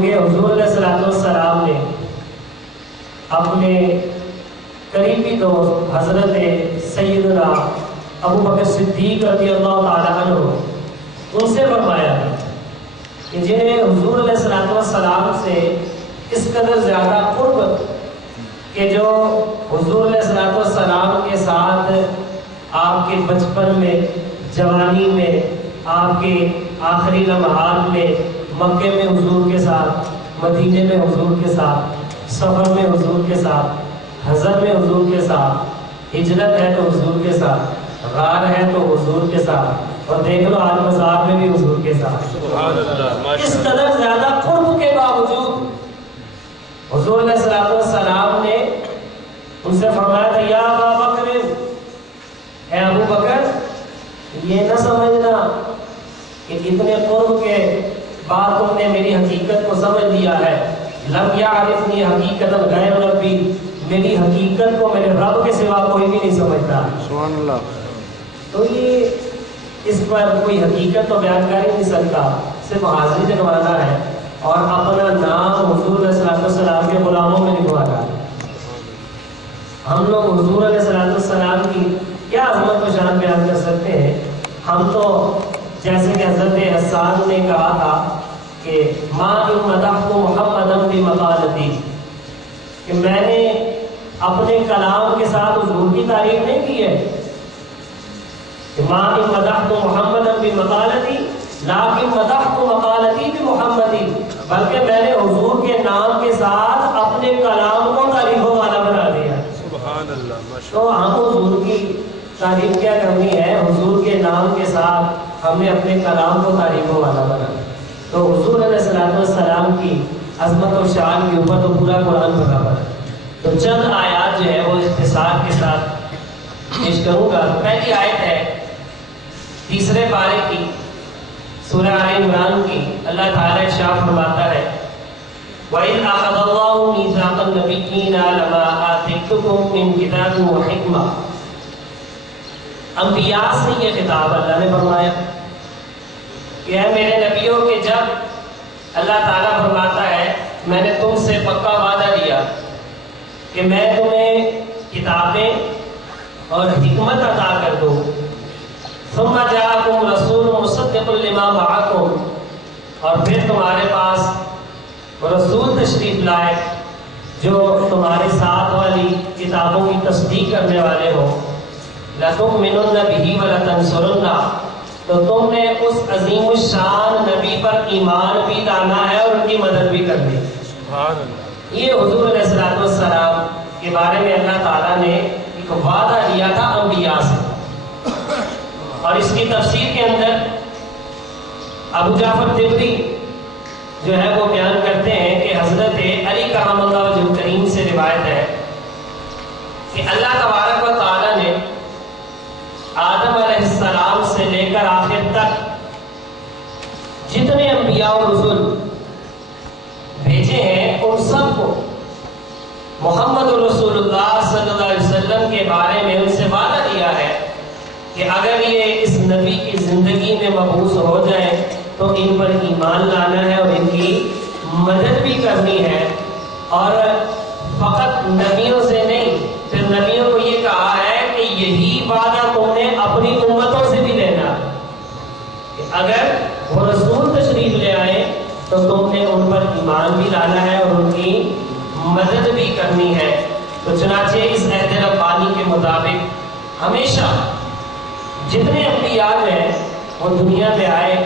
کہ حضور علیہ السلام نے اپنے قریبی دوست حضرت سیدنا ابو بکر صدیق رضی اللہ تعالیٰ عنہ ان سے فرمایا کہ جنہیں حضور علیہ السلام سے اس قدر زیادہ قرب کہ جو حضور علیہ السلام کے ساتھ آپ کے بچپن میں، جوانی میں، آپ کے آخری لمحات میں، مکے میں حضور کے ساتھ، مدینے میں حضور کے ساتھ، سفر میں حضور کے ساتھ، حضر میں حضور کے ساتھ، ہجرت ہے تو حضور کے ساتھ، غار ہے تو حضور کے ساتھ، اور دیکھ لو آج مزار میں بھی حضور کے ساتھ۔ اس قدر زیادہ قرب کے باوجود حضور علیہ السلام نے ان سے فرمایا تھا یا ابا بکر، اے ابو بکر یہ نہ سمجھنا کہ اتنے قرب کے بعد تم نے میری حقیقت کو سمجھ لیا ہے، لم یعرفنی حقیقتا غیر ربی، میری حقیقت کو میرے رب کے سوا کوئی بھی نہیں سمجھتا۔ سبحان اللہ۔ تو یہ اس پر کوئی حقیقت تو بیان کر ہی نہیں سکتا، صرف حاضری لگوانا ہے اور اپنا نام حضور علیہ السلام کے غلاموں میں لکھوانا ہے۔ ہم لوگ حضور علیہ السلام کی کیا عظمت و شان بیان کر سکتے ہیں؟ ہم تو جیسے کہ حضرت حسان نے کہا تھا کہ ما ان مدحت محمدا بمقالتی، کہ میں نے اپنے کلام کے ساتھ حضور کی تعریف نہیں کی ہے، کہ ما ان مدحت محمدا بمقالتی لیکن مدحت مقالتی بمحمدی، بلکہ میں نے حضور کے نام کے ساتھ اپنے کلام کو تعریفوں والا بنا دیا۔ سبحان اللہ۔ تو ہم حضور کی تعریف کیا کرنی ہے؟ حضور کے نام کے ساتھ ہم نے اپنے کلام کو تعریفوں والا بنا۔ تو حضور علیہ السلام کی عظمت و شان کے اوپر تو پورا قرآن برابر ہے۔ تو چند آیات جو ہے وہ اختصار کے ساتھ پیش کروں گا۔ پہلی آیت ہے 3 پارے کی سورہ آل عمران کی۔ اللہ تعالیٰ ارشاد فرماتا ہے وَإِذْ أَخَذَ اللَّهُ مِيثَاقَ النَّبِيِّينَ لَمَا آتَيْتُكُم مِّن كِتَابٍ وَحِكْمَةٍ، انبیاء سے یہ خطاب اللہ نے فرمایا کہ اے میرے نبیوں کہ جب اللہ تعالیٰ فرماتا ہے میں نے تم سے پکا وعدہ لیا کہ میں تمہیں کتابیں اور حکمت عطا کر دوں، ثم جاءکم رسول مصدق لما معکم، اور پھر تمہارے پاس رسول تشریف لائے جو تمہارے ساتھ والی کتابوں کی تصدیق کرنے والے ہو، لَتُؤْمِنُنَّ بِهِ وَلَتَنْصُرُنَّهُ، تو تم نے اس عظیم الشان نبی پر ایمان بھی لانا ہے اور ان کی مدد بھی کرنی ہے۔ یہ حضور علیہ السلام کے بارے میں اللہ تعالیٰ نے ایک وعدہ لیا تھا انبیاء سے، اور اس کی تفسیر کے اندر ابو جعفر طبری جو ہے وہ بیان کرتے ہیں کہ حضرت علی کرم اللہ وجہ کریم سے روایت ہے کہ اللہ تبارک و تعالیٰ نے آدم علیہ السلام سے لے کر آخر تک جتنے انبیاء و رسول بھیجے ہیں ان سب کو محمد رسول اللہ صلی اللہ علیہ وسلم کے بارے میں ان سے وعدہ دیا ہے کہ اگر یہ اس نبی کی زندگی میں مبعوث ہو جائے تو ان پر ایمان لانا ہے اور ان کی مدد بھی کرنی ہے، اور فقط نبیوں سے نہیں، پھر نبیوں کو یہ کہا ہے کہ یہی وعدہ تم نے اپنی امتوں سے بھی لینا کہ اگر وہ رسول تشریف لے آئے تو تم نے ان پر ایمان بھی لانا ہے اور ان کی مدد بھی کرنی ہے۔ تو چنانچہ اس عہد ربانی کے مطابق ہمیشہ جتنے انبیاء ہیں وہ دنیا میں آئے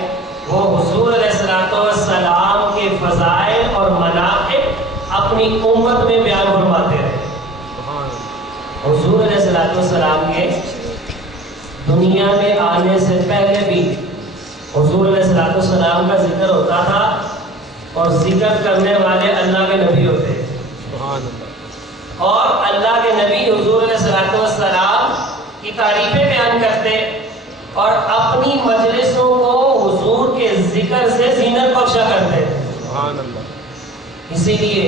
وہ حضور علیہ السلام کے فضائل اور مناقب اپنی امت میں بیان فرماتے رہے۔ حضور علیہ السلام کے دنیا میں آنے سے پہلے بھی حضور علیہ السلام کا ذکر ہوتا تھا، اور ذکر کرنے والے اللہ کے نبی ہوتے، اور اللہ کے نبی حضور علیہ السلام کی تعریفیں بیان کرتے اور اپنی مجلسوں کو حضور کے ذکر سے زینت بخشا کرتے۔ اسی لیے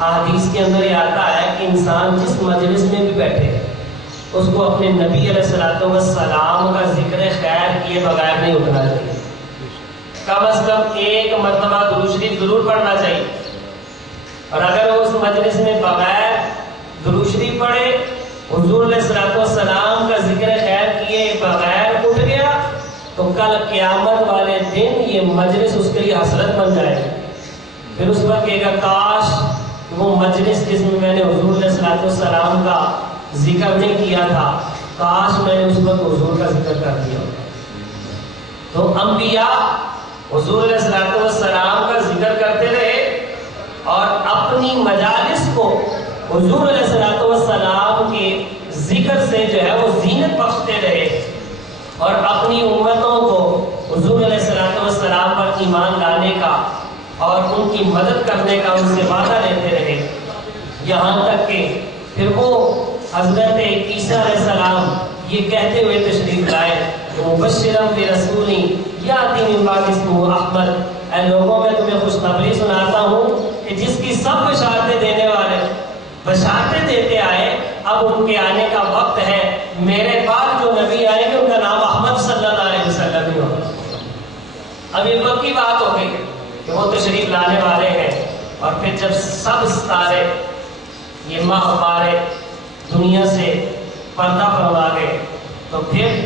احادیث کے اندر یہ آتا ہے کہ انسان جس مجلس میں بھی بیٹھے اس کو اپنے نبی علیہ السلام کا ذکر خیر کیے بغیر نہیں اٹھنا چاہیے۔ کم از کم ایک مرتبہ درود شریف ضرور پڑھنا چاہیے. اور اگر وہ اس مجلس میں بغیر درود شریف پڑھے حضور علیہ الصلوۃ والسلام کا ذکر خیر کیے بغیر اٹھ گیا تو کل قیامت والے دن یہ مجلس اس کے لیے حسرت بن جائے گی. پھر اس وقت کہے گا کاش وہ مجلس جس میں میں نے حضور علیہ الصلوۃ والسلام کا ذکر نہیں کیا تھا کاش میں نے اس وقت حضور کا ذکر کر دیا. تو انبیاء حضور علیہ الصلوۃ والسلام کا ذکر کرتے رہے اور اپنی مجالس کو حضور علیہ الصلوۃ والسلام کے ذکر سے جو ہے وہ زینت بخشتے رہے اور اپنی امتوں کو حضور علیہ الصلوۃ والسلام پر ایمان لانے کا اور ان کی مدد کرنے کا ان سے وعدہ لیتے رہے. یہاں تک کہ پھر وہ حضرت عیسیٰ علیہ السلام یہ کہتے ہوئے تشریف لائے مبشرا برسول یاتی من بعد اسمہ احمد، اے لوگوں میں تمہیں خوشخبری سناتا ہوں کہ جس کی سب بشارتیں دینے والے بشارتیں دیتے آئے اب ان کے آنے کا وقت ہے. میرے بعد جو نبی آئیں گے ان کا نام احمد صلی اللہ علیہ وسلم ہی ہوگا. اب یہ پکی بات ہو گئی کہ وہ تشریف لانے والے ہیں. اور پھر جب سب ستارے یہ ماہ ہمارے دنیا سے پردہ فرما گئے تو پھر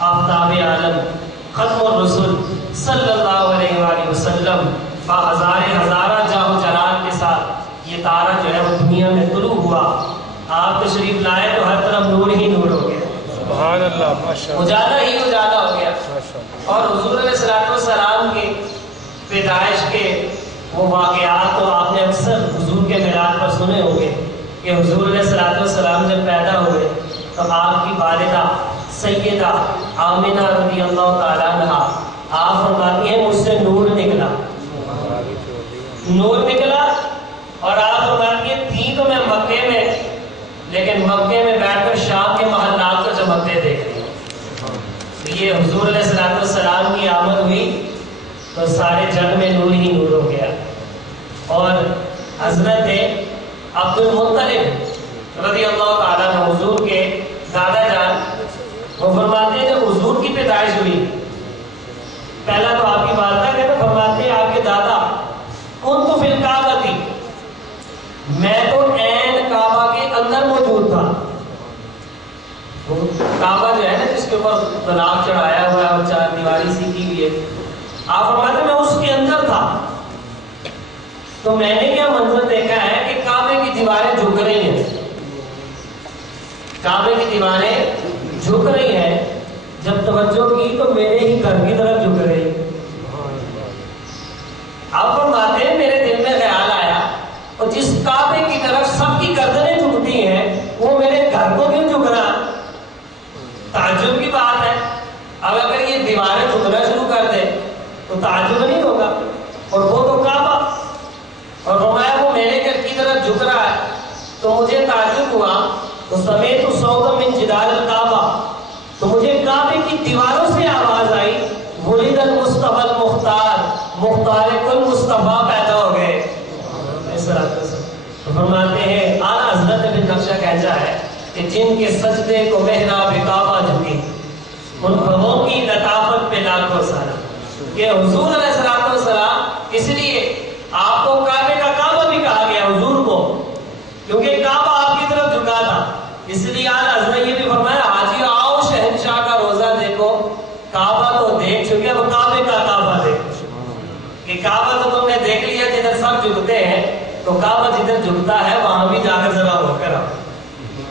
آفتاب عالم ختم الرسل صلی اللہ علیہ وآلہ وسلم ہزارہ جاہ و جلال کے ساتھ یہ تارہ جو ہے وہ دنیا میں طلوع ہوا. آپ تشریف لائے تو ہر طرف نور ہی نور ہو گیا، سبحان اللہ، ماشاءاللہ، اجالا ہی اجالا ہو گیا. اور حضور علیہ الصلوۃ والسلام کی پیدائش کے وہ واقعات تو آپ نے اکثر حضور کے میلاد پر سنے ہوں گے کہ حضور علیہ الصلوۃ والسلام جب پیدا ہوئے تو آپ کی والدہ سیدہ آمنہ رضی اللہ تعالیٰ عنہ آپ فرماتی ہیں مجھ سے نور نکلا اور آپ فرماتی ہیں تھی تو میں مکے میں لیکن مکے میں بیٹھ کر شام کے محلات کو چمکتے دیکھ رہی ہوں. یہ حضور علیہ الصلوۃ والسلام کی آمد ہوئی تو سارے جگ میں نور ہی نور ہو گیا. اور حضرت عبد المطلب رضی اللہ تعالیٰ عنہ حضور کے دادا جان وہ فرماتے ہیں جب حضور کی پیدائش ہوئی پہلا تو آپ کی والدہ کہتے فرماتے ہیں آپ کے دادا کن تو فی الکعبہ تھی، میں تو عین کعبہ کے اندر موجود تھا. کعبہ جو ہے نا جس کے اوپر بلاک چڑھایا ہوا ہے اور چار دیواری سی کی ہوئی ہے، آپ فرماتے ہیں میں اس کے اندر تھا تو میں نے کیا منظر دیکھا ہے کہ کعبے کی دیواریں جھک رہی ہیں، کعبے کی دیواریں جھک رہی ہیں. جب توجہ کی تو میرے ہی گھر کی طرف جھک رہی. آپ فرماتے ہیں میرے دل میں خیال آیا اور جس کعبے کی طرف سب کی گردنیں جھکتی ہیں وہ میرے گھر کو کیوں جھک رہا؟ تعجب کی بات ہے. اب اگر یہ دیواریں جھکنا شروع کر دے تو تعجب نہیں ہوگا. اور وہ تو کعبہ اور فرمایا وہ میرے گھر کی طرف جھک رہا ہے تو مجھے تعجب ہوا. تو سمیت صوتا من جدار الکعبہ، تو مجھے کعبے کی دیواروں سے آواز آئی ولد المصطفی المختار، مختار کل مصطفیٰ پیدا ہو گئے. تو فرماتے ہیں اعلیٰ حضرت بن نقشہ کہتا ہے کہ جن کے سجدے کو محراب کعبہ جھکی ان پھلوں کی لطافت پہ لاکھوں سلام. کہ حضور علیہ الصلوۃ والسلام اس لیے آپ کو کعبے کا کعبہ بھی کہا گیا حضور کو کیونکہ کعبہ آپ کی طرف جھکا تھا. اس لیے اعلیٰ حضرت یہ بھی فرمایا حاجی آؤ شہنشاہ کا روزہ دیکھو، کعبہ تو دیکھ چکے اب کعبے کا کعبہ دیکھ. کہ کعبہ تو تم نے دیکھ لیا جدھر سب جھکتے ہیں تو کعبہ جدھر جھکتا ہے وہاں بھی جا کر ذرا ہو کر آؤ.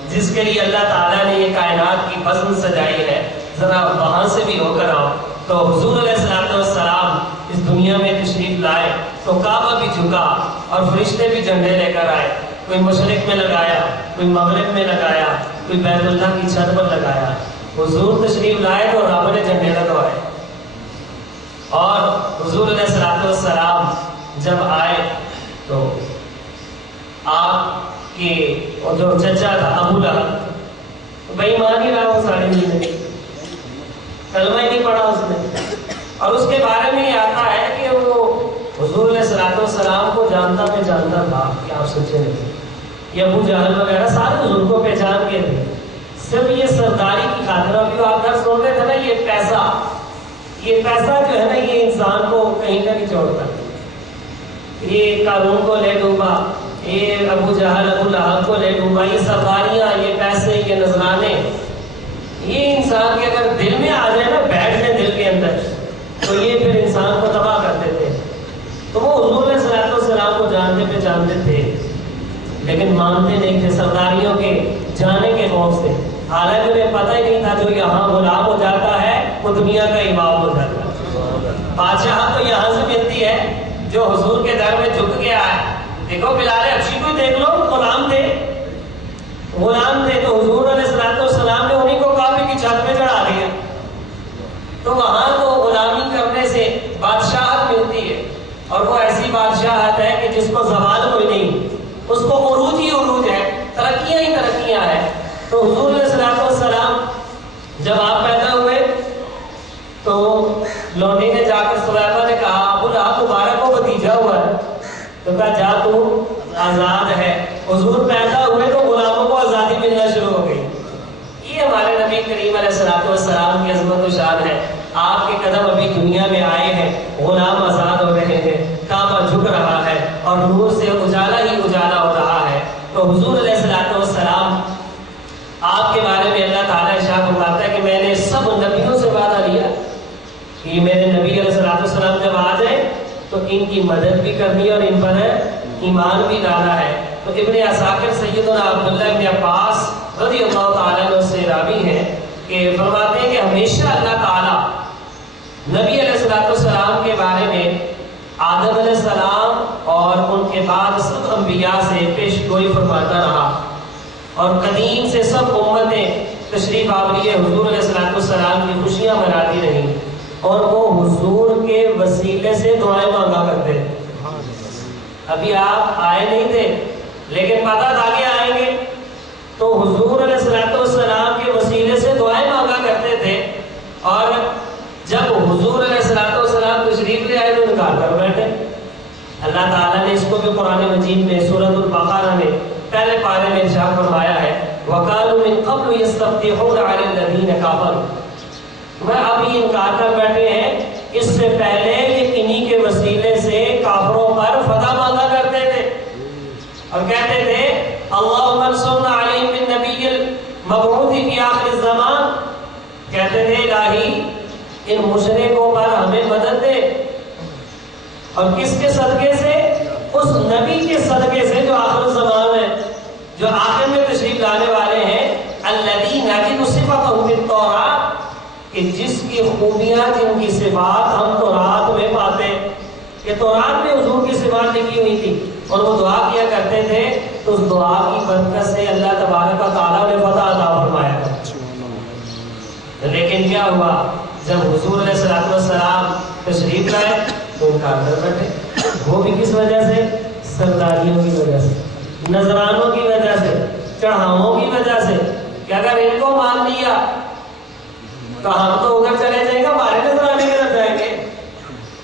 جس کے لیے اللہ تعالیٰ نے یہ کائنات کی بزم سجائی ہے ذرا وہاں سے بھی ہو کر آؤ. تو حضور علیہ الصلوۃ والسلام اس دنیا میں تشریف لائے تو کعبہ بھی جھکا اور فرشتے بھی جھنڈے لے کر آئے. کوئی مشرق میں لگایا، کوئی مغرب میں لگایا، کوئی بیت اللہ کی چھت پر لگایا. حضور تشریف لائے تو رب نے جھنڈے لگوائے. اور حضور علیہ الصلوۃ والسلام جب آئے تو آپ کے جو چچا تھا ابو لہب بے ایمان ہی رہا وہ ساری زندگی، کلمہ ہی نہیں پڑھا اس نے. اور اس کے بارے میں یہ آتا ہے کہ وہ حضور علیہ الصلوۃ والسلام کو جانتا تھا کہ آپ سچے نہیں. یہ ابو جہل وغیرہ سارے حضور کو پہچان کے تھے، صرف یہ سرداری کی خاطر. ابھی آپ گھر سن رہے تھے نا یہ پیسہ یہ پیسہ جو ہے نا یہ انسان کو کہیں کا نہیں چھوڑتا. یہ قارون کو لے ڈوبا, یہ ابو جہل ابو لہب کو لے ڈوبا, یہ سواریاں, یہ پیسے, یہ نذرانے, یہ انسان کے اگر دل میں آ جائے نا, بیٹھ جائے دل کے اندر, تو یہ پھر انسان کو تباہ کر دیتے. تو وہ حضور علیہ الصلوۃ والسلام کو جانتے پہچانتے تھے لیکن مانتے نہیں تھے, سرداریوں کے جانے کے خوف سے. حالانکہ انہیں پتہ ہی نہیں تھا جو یہاں غلام ہو جاتا ہے وہ دنیا کا امام ہو جاتا ہے. بادشاہ تو یہاں سے ملتی ہے جو حضور کے در میں جھک گیا ہے. دیکھو بلال حبشی کو دیکھ لو, غلام تھے, تو حضور علیہ الصلوۃ والسلام نے انہیں کو کعبے کی چھت پہ چڑھا دیا. تو وہاں تو غلامی کرنے سے بادشاہت ملتی ہے, اور وہ ایسی بادشاہت ہے کہ جس کو زوال کوئی نہیں, اس کو عروج ہی عروج ہے, ترقیاں ہی ترقیاں ہیں. تو حضور علیہ الصلوۃ والسلام جب آپ پیدا ہوئے تو لونڈی نے جا کر سلیمان نے کہا ابو لہب مبارک کو بھتیجا ہوا ہے, تو کہا جا تو آزاد ہے. حضور پیدا ہوئے تو غلاموں کو آزادی ملنا شروع ہو گئی. یہ ہمارے نبی کریم علیہ الصلوۃ والسلام کی عظمت و شان ہے. آپ کے قدم ابھی دنیا میں آئے ہیں, غلام آزاد ہو رہے ہیں, کعبہ جھک رہا ہے اور نور سے اجالا ہی اجالا ہو رہا ہے. تو حضور علیہ الصلوۃ والسلام آپ کے بارے میں اللہ تعالیٰ ارشاد فرماتا ہے کہ میں نے سب نبیوں سے وعدہ لیا کہ میرے نبی علیہ الصلوۃ والسلام جب آ جائیں تو ان کی مدد بھی کرنی اور ان پر ایمان بھی لانا ہے. تو ابن عساکر سیدنا عبداللہ ابن عباس رضی اللہ تعالیٰ عنہ سے راوی ہیں کہ فرماتے ہیں کہ ہمیشہ اللہ تعالیٰ نبی علیہ الصلوۃ والسلام کے بارے میں آدم علیہ السلام اور ان کے بعد سب انبیاء سے پیش گوئی فرماتا رہا, اور قدیم سے سب امتیں تشریف آوری حضور علیہ الصلوۃ والسلام کی خوشیاں مناتی رہیں, اور وہ حضور کے وسیلے سے دعائیں مانگا کرتے. ابھی آپ آئے نہیں تھے لیکن پتہ تھا کہ آئیں گے, تو حضور علیہ الصلوۃ والسلام کے وسیلے سے دعائیں مانگا کرتے تھے. اور جب حضور علیہ الصلوۃ والسلام تشریف لے آئے تو انکار کر بیٹھے. اللہ تعالیٰ نے اس کو بھی قرآن مجید میں سورۃ البقرہ میں پہلے پارے میں ارشاد فرمایا ہے وَقَالُوا مِن قَبْلُ يَسْتَفْتِحُونَ عَلَى الَّذِينَ كَفَرُوا. وہ ابھی انکار کر بیٹھے ہیں, اس سے پہلے یہ انہی کے وسیلے سے کافروں پر فتح مانگا کرتے تھے اور کہتے تھے اللہم انصرنا علیہم بالنبی المبعوث فی آخر الزمان. کہتے تھے الہی ان مشرکوں پر ہمیں مدد دے, اور کس کے صدقے سے؟ اس نبی کے صدقے سے جو آخر الزمان ہے, جو آخر میں تشریف لانے والے ہیں. الذی نجد صفاتہ فی التوراۃ, کہ جس کی خوبیاں جن کی صفات ہم تورات میں پاتے ہیں, کہ تورات میں حضور کی صفات لکھی ہوئی تھی اور وہ دعا کیا کرتے تھے, تو اس دعا کی برکت سے اللہ تبارک و تعالیٰ نے فتح عطا فرمایا. لیکن کیا ہوا, جب حضور علیہ الصلوۃ والسلام تشریف لائے تو انکار کر بیٹھے. وہ بھی کس وجہ سے؟ سرداریوں کی وجہ سے, نذرانوں کی وجہ سے, چڑھاووں کی وجہ سے, کہ اگر ان کو مان لیا تو ہم تو ادھر چلے جائیں گے, ہمارے نذرانے کی طرف جائیں گے.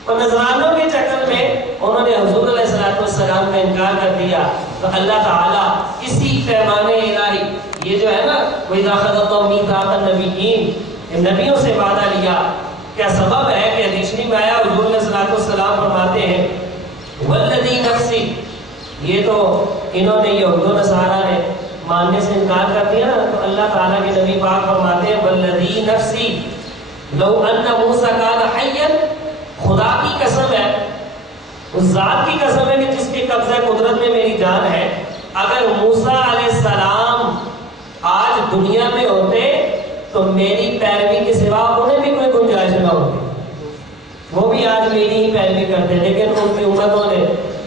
اور نذرانوں کے چکر میں انہوں نے حضور علیہ الصلوۃ والسلام کا انکار کر دیا. تو اللہ تعالیٰ اسی پیمانے الہی, یہ جو ہے نا وَإِذَا أَخَذَ اللَّهُ مِيثَاقَ النَّبِيِّينَ, نبیوں سے وعدہ لیا, کیا سبب ہے کہ حدیث میں آیا حضور علیہ الصلوۃ والسلام فرماتے ہیں وَالَّذِي نَفْسِي, یہ تو انہوں نے یہود و نصارہ نے ماننے سے انکار کر دیا, تو اللہ تعالیٰ کے نبی پاک فرماتے ہیں وَالَّذِي نَفْسِي لَوْ أَنَّ مُوسَىٰ كَانَ حَيًّا, خدا کی قسم ہے, اس ذات کی قسم ہے کہ جس کے قبضہ قدرت میں میری جان ہے, اگر موسیٰ علیہ السلام آج دنیا میں ہوتے تو میری پیروی کے سوا انہیں بھی کوئی گنجائش نہ ہوتی, وہ بھی آج میری ہی پیروی کرتے, لیکن ان کی امتوں نے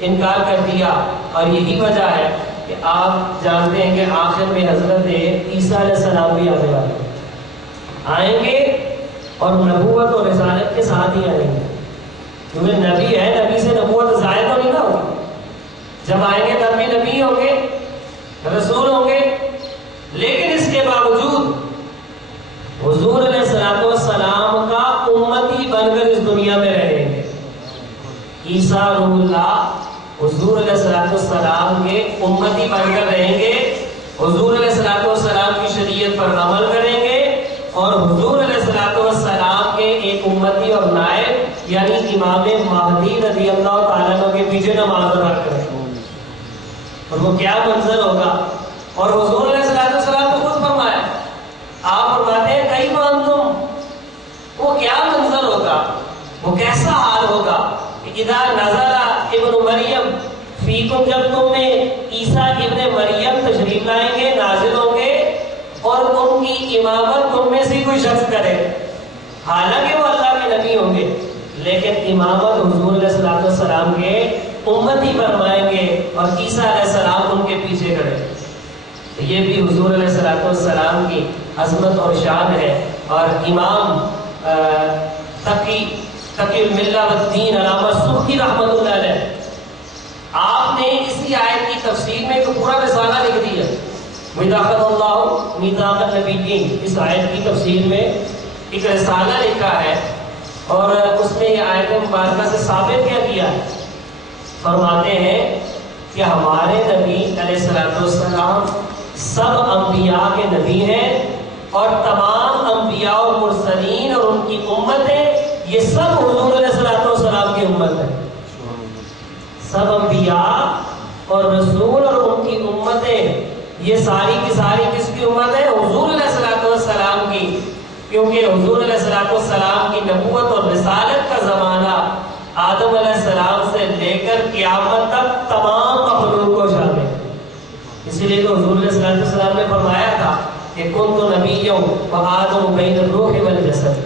انکار کر دیا. اور یہی وجہ ہے کہ آپ جانتے ہیں کہ آخر میں حضرت عیسیٰ علیہ السلام بھی آنے والے آئیں گے, اور نبوت اور رسالت کے ساتھ ہی آئیں گے, کیونکہ نبی ہے, نبی سے نبوت ضائع تو نہیں نہ ہوگی. جب آئیں گے تب بھی نبی ہوں گے, رسول ہوں گے, لیکن اس کے باوجود حضور علیہ الصلوۃ والسلام کا امتی بن کر اس دنیا میں رہیں گے. عیسیٰ روح اللہ حضور علیہ الصلوۃ والسلام کے امتی بن کر رہیں گے, حضور علیہ الصلوۃ والسلام کی شریعت پر عمل کریں گے, اور حضور علیہ الصلوۃ والسلام کے ایک امتی اور اور وہ کیا منظر ہوگا. اور حضور علیہ السلام نے خود فرمایا, آپ فرماتے ہیں کئی تم, وہ کیا منظر ہوگا, وہ کیسا حال ہوگا کہ اذا نزل ابن مریم فیکم, جب تم میں عیسیٰ ابن مریم تشریف لائیں گے, نازل ہوں گے, اور ان کی امامت تم میں سے کوئی شخص کرے. حالانکہ وہ اللہ کے نبی ہوں گے, لیکن امامت حضور علیہ السلام کے امتی فرمائیں گے, اور عیسیٰ علیہ السلام ان کے پیچھے کھڑے. یہ بھی حضور علیہ السلام کی عظمت اور شان ہے. اور امام تقی الملہ والدین علامہ سبکی رحمۃ اللہ علیہ, آپ نے اسی آیت کی تفسیر میں ایک پورا رسالہ لکھ دیا, میثاق اللہ میثاق النبیین. اس آیت کی تفسیر میں ایک رسالہ لکھا ہے, اور اس میں یہ آیت مبارکہ سے ثابت کیا کیا ہے. فرماتے ہیں کہ ہمارے نبی علیہ السلام سب انبیاء کے نبی ہیں, اور تمام انبیاء اور مرسلین اور ان کی امتیں, یہ سب حضور علیہ السلام کی امت ہے. سب انبیاء اور رسول اور ان کی امتیں, یہ ساری کی ساری کس کی امت ہے؟ حضور علیہ السلام کی. کیونکہ حضور علیہ السلام کی نبوت اور رسالت کا زمانہ آدم علیہ السلام سے لے کر قیامت تک تمام مخلوق کو شامل ہے. اسی لیے تو حضور علیہ السلام نے فرمایا تھا کہ کنت نبی وآدم بین الروح والجسد,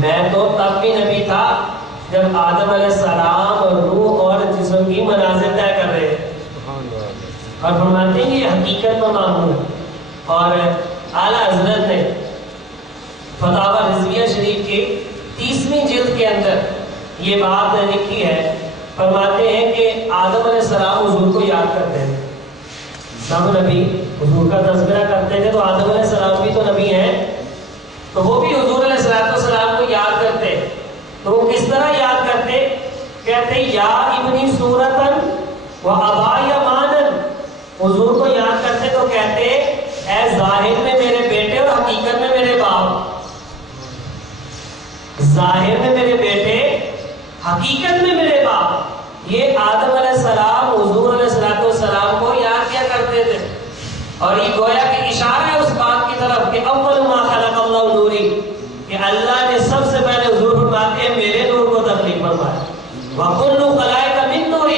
میں تو تب بھی نبی تھا جب آدم علیہ السلام اور روح اور جسم کی منازل طے کر رہے تھے. اور فرماتے ہیں یہ حقیقت میں معمول ہے. اور اعلیٰ حضرت نے فتاوی رضویہ شریف کی 30ویں جلد کے اندر یہ بات لکھی ہے. فرماتے ہیں کہ آدم علیہ السلام حضور کو یاد کرتے ہیں. سب نبی حضور کا تذکرہ کرتے تھے, تو آدم علیہ السلام بھی تو نبی ہیں, تو وہ بھی حضور علیہ السلام کو یاد کرتے. تو وہ کس طرح یاد کرتے؟ کہتے یا ابنی صورتن و ابا یمانن. حضور کو یاد کرتے تو کہتے اے ظاہر میں میرے بیٹے اور حقیقت میں میرے باپ. ظاہر میں میرے بیٹے, حقیقت میں میرے باپ. یہ آدم علیہ السلام حضور علیہ السلام کو یاد کیا کرتے تھے. اور یہ گویا کہ اشارہ ہے اس بات کی طرف کہ اول ما خلق اللہ نوری, کہ اللہ نے سب سے پہلے حضور فرماتے ہیں میرے نور کو تخلیق فرمایا. وَكُلُّ خَلَائِقَ مِن نُورِ,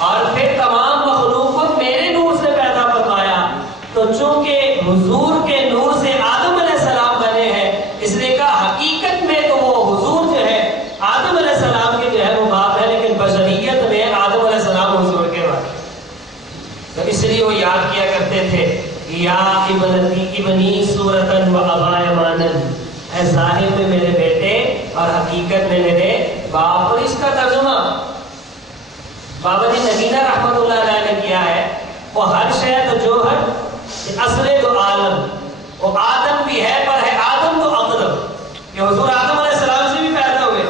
اور پھر تمام مخلوق کو میرے نور سے پیدا فرمایا. تو چونکہ حضور کے نور سے آدم علیہ السلام بنے ہیں, اس لیے کہا حقیقت میں تو وہ حضور جو ہے آدم علیہ السلام کے جو ہے وہ باپ ہے, لیکن بشریت میں آدم علیہ السلام حضور کے بعد. تو اس لیے وہ یاد کیا کرتے تھے یا ابنی صورتن و ابا یمانن, اے ظاہر میں میرے بیٹے اور حقیقت میں میرے باپ. اور اس کا ترجمہ بابا جی نگینہ رحمۃ اللہ علیہ نے کیا ہے, وہ ہر شے تو جوہر اصل تو عالم, وہ آدم بھی ہے پر ہے آدم تو اقدم. کہ حضور آدم علیہ السلام سے بھی پیدا ہوئے,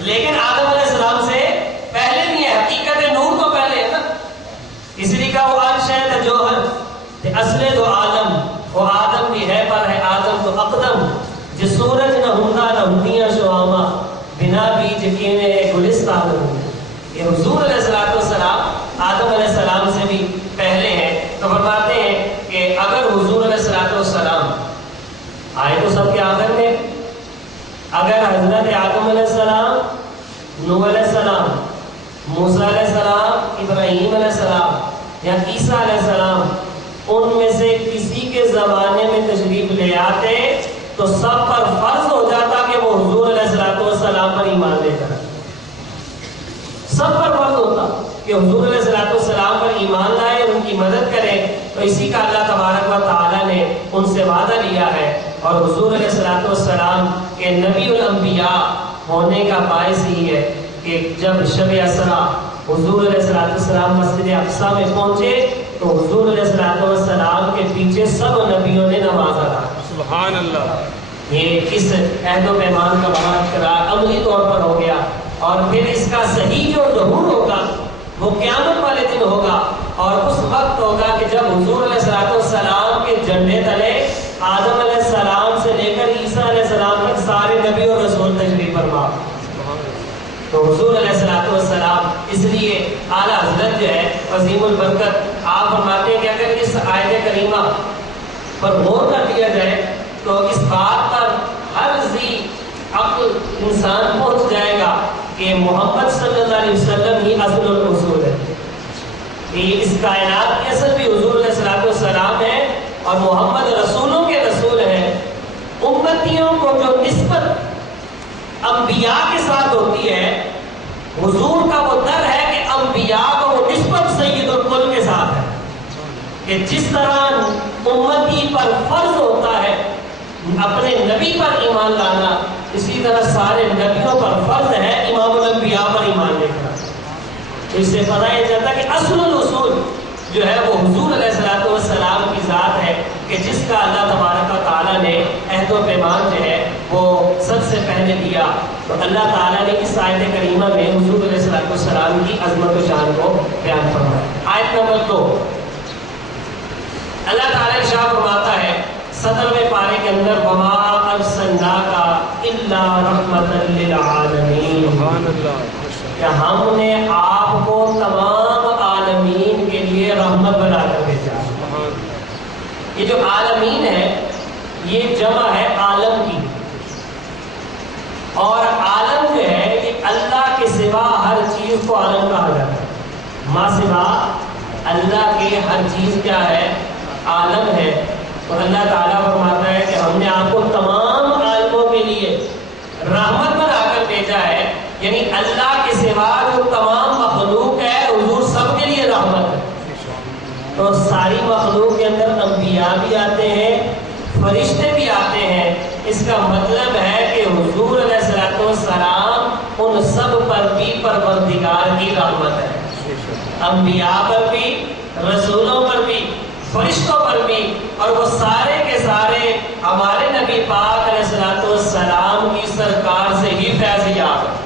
لیکن آدم علیہ السلام سے پہلے نہیں ہے, حقیقت نور تو پہلے ہے نا. اس لیے کہا وہ ہر شے تو جوہر اصل تو عالم, وہ آدم بھی ہے پر ہے آدم تو اقدم. جس سورج نہ ہندا نہ ہندیاں شعامہ, بنا بیج کینے گلستان ہوں. یہ حضور علیہ السلام آدم علیہ السلام سے بھی پہلے ہیں. تو فرماتے ہیں کہ اگر حضور علیہ السلام آئے تو سب کے آخر میں, اگر حضرت آدم علیہ السلام, نوح علیہ السلام, موسیٰ علیہ السلام, ابراہیم علیہ السلام یا عیسیٰ علیہ السلام ان میں سے کسی کے زمانے میں تشریف لے آتے تو سب پر فرض ہو جاتا کہ وہ حضور علیہ السلام پر ایمان لے کر, سب پر فرض ہوتا کہ حضور علیہ السلام پر ایمان لائے اور ان کی مدد کریں. تو اسی کا اللہ تبارک و تعالیٰ نے ان سے وعدہ لیا ہے. اور حضور علیہ السلام کے نبی الانبیاء ہونے کا باعث ہی ہے کہ جب شب اسرا حضور علیہ السلام مسجد اقصیٰ میں پہنچے تو حضور علیہ السلام کے پیچھے سب نبیوں نے نماز ادا. سبحان اللہ. یہ اس عہد و پیمان کا بڑا اقرار عملی طور پر ہو گیا. اور پھر اس کا صحیح جو ظہور ہوگا وہ قیامت والے دن ہوگا, اور اس وقت ہوگا کہ جب حضور علیہ السلام کے جھنڈے تلے آدم علیہ السلام سے لے کر عیسیٰ علیہ السلام تک سارے نبی اور رسول تشریف فرما. تو حضور علیہ السلام اس لیے اعلیٰ حضرت جو ہے عظیم البرکت، آپ فرماتے ہیں کہ اگر اس آیت کریمہ پر غور کر لیا جائے تو اس بات پر ہر ذی عقل انسان پہنچ جائے گا کہ محمد صلی اللہ علیہ وسلم ہی اصل الاصول ہے، کہ اس کائنات کی اصل بھی حضور علیہ الصلوۃ والسلام ہے اور محمد رسولوں کے رسول ہیں۔ امتیوں کو جو نسبت انبیاء کے ساتھ ہوتی ہے، حضور کا وہ در ہے کہ انبیاء کو وہ نسبت سید الکل کے ساتھ ہے، کہ جس طرح امتی پر فرض ہوتا ہے اپنے نبی پر ایمان لانا، اسی طرح سارے نبیوں پر فرض ہے امام الانبیاء پر ایمان لے کر۔ اس سے پتہ یہ چلتا کہ اصل الاصول جو ہے وہ حضور علیہ الصلوۃ والسلام کی ذات ہے، کہ جس کا اللہ تبارک و تعالیٰ نے عہد و پیمان جو ہے وہ سب سے پہلے دیا۔ تو اللہ تعالیٰ نے اس آیت کریمہ میں حضور علیہ الصلوۃ والسلام کی عظمت و شان کو بیان فرمایا۔ آیت نمبر 2، اللہ تعالیٰ ارشاد فرماتا ہے 17ویں پارے کے اندر، وَمَا أَرْسَلْنَاكَ إِلَّا رَحْمَةً لِّلْعَالَمِينَ، کہ ہم نے آپ کو تمام عالمین کے لیے رحمت بنا کر بھیجا۔ یہ جو عالمین ہے یہ جمع ہے عالم کی، اور عالم جو ہے یہ اللہ کے سوا ہر چیز کو عالم کہا جاتا ہے۔ ما سوا اللہ کے ہر چیز کیا ہے؟ عالم ہے۔ تو اللہ تعالیٰ فرماتا ہے کہ ہم نے آپ کو تمام عالموں کے لیے رحمت بنا کر بھیجا ہے، یعنی اللہ کے سوا جو تمام مخلوق ہے حضور سب کے لیے رحمت ہے۔ تو ساری مخلوق کے اندر انبیاء بھی آتے ہیں، فرشتے بھی آتے ہیں، اس کا مطلب ہے کہ حضور علیہ الصلوۃ والسلام ان سب پر بھی پروردگار کی رحمت ہے، انبیاء پر بھی، رسولوں پر بھی، فرشتوں پر بھی، اور وہ سارے کے سارے ہمارے نبی پاک علیہ الصلوۃ والسلام کی سرکار سے ہی فیض یاب ہے۔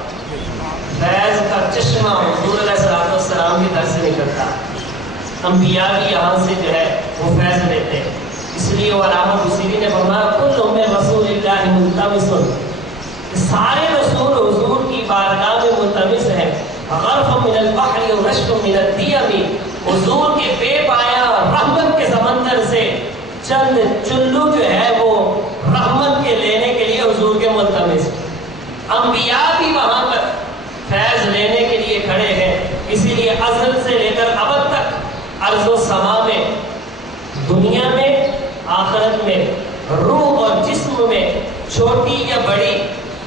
فیض کا چشمہ حضور علیہ الصلوۃ والسلام کی طرف سے نکلتا ہے، انبیاء بھی یہاں سے جو ہے وہ فیض لیتے ہیں۔ اس لیے علامہ بصیری نے فرمایا کل من رسول اللہ ملتمس، سارے رسول حضور کی بارگاہ میں ملتمس ہیں۔ غرف من البحر ورشف من الدیم، حضور کے بے پایا رحمت کے سمندر سے چند چلو جو ہے وہ رحمت کے لینے کے لیے حضور کے ملتمس۔ انبیاء بھی وہاں پر فیض لینے کے لیے کھڑے ہیں، اسی لیے ازل سے لے کر ابد تک ارض و سما میں، دنیا میں، آخرت میں، روح اور جسم میں، چھوٹی یا بڑی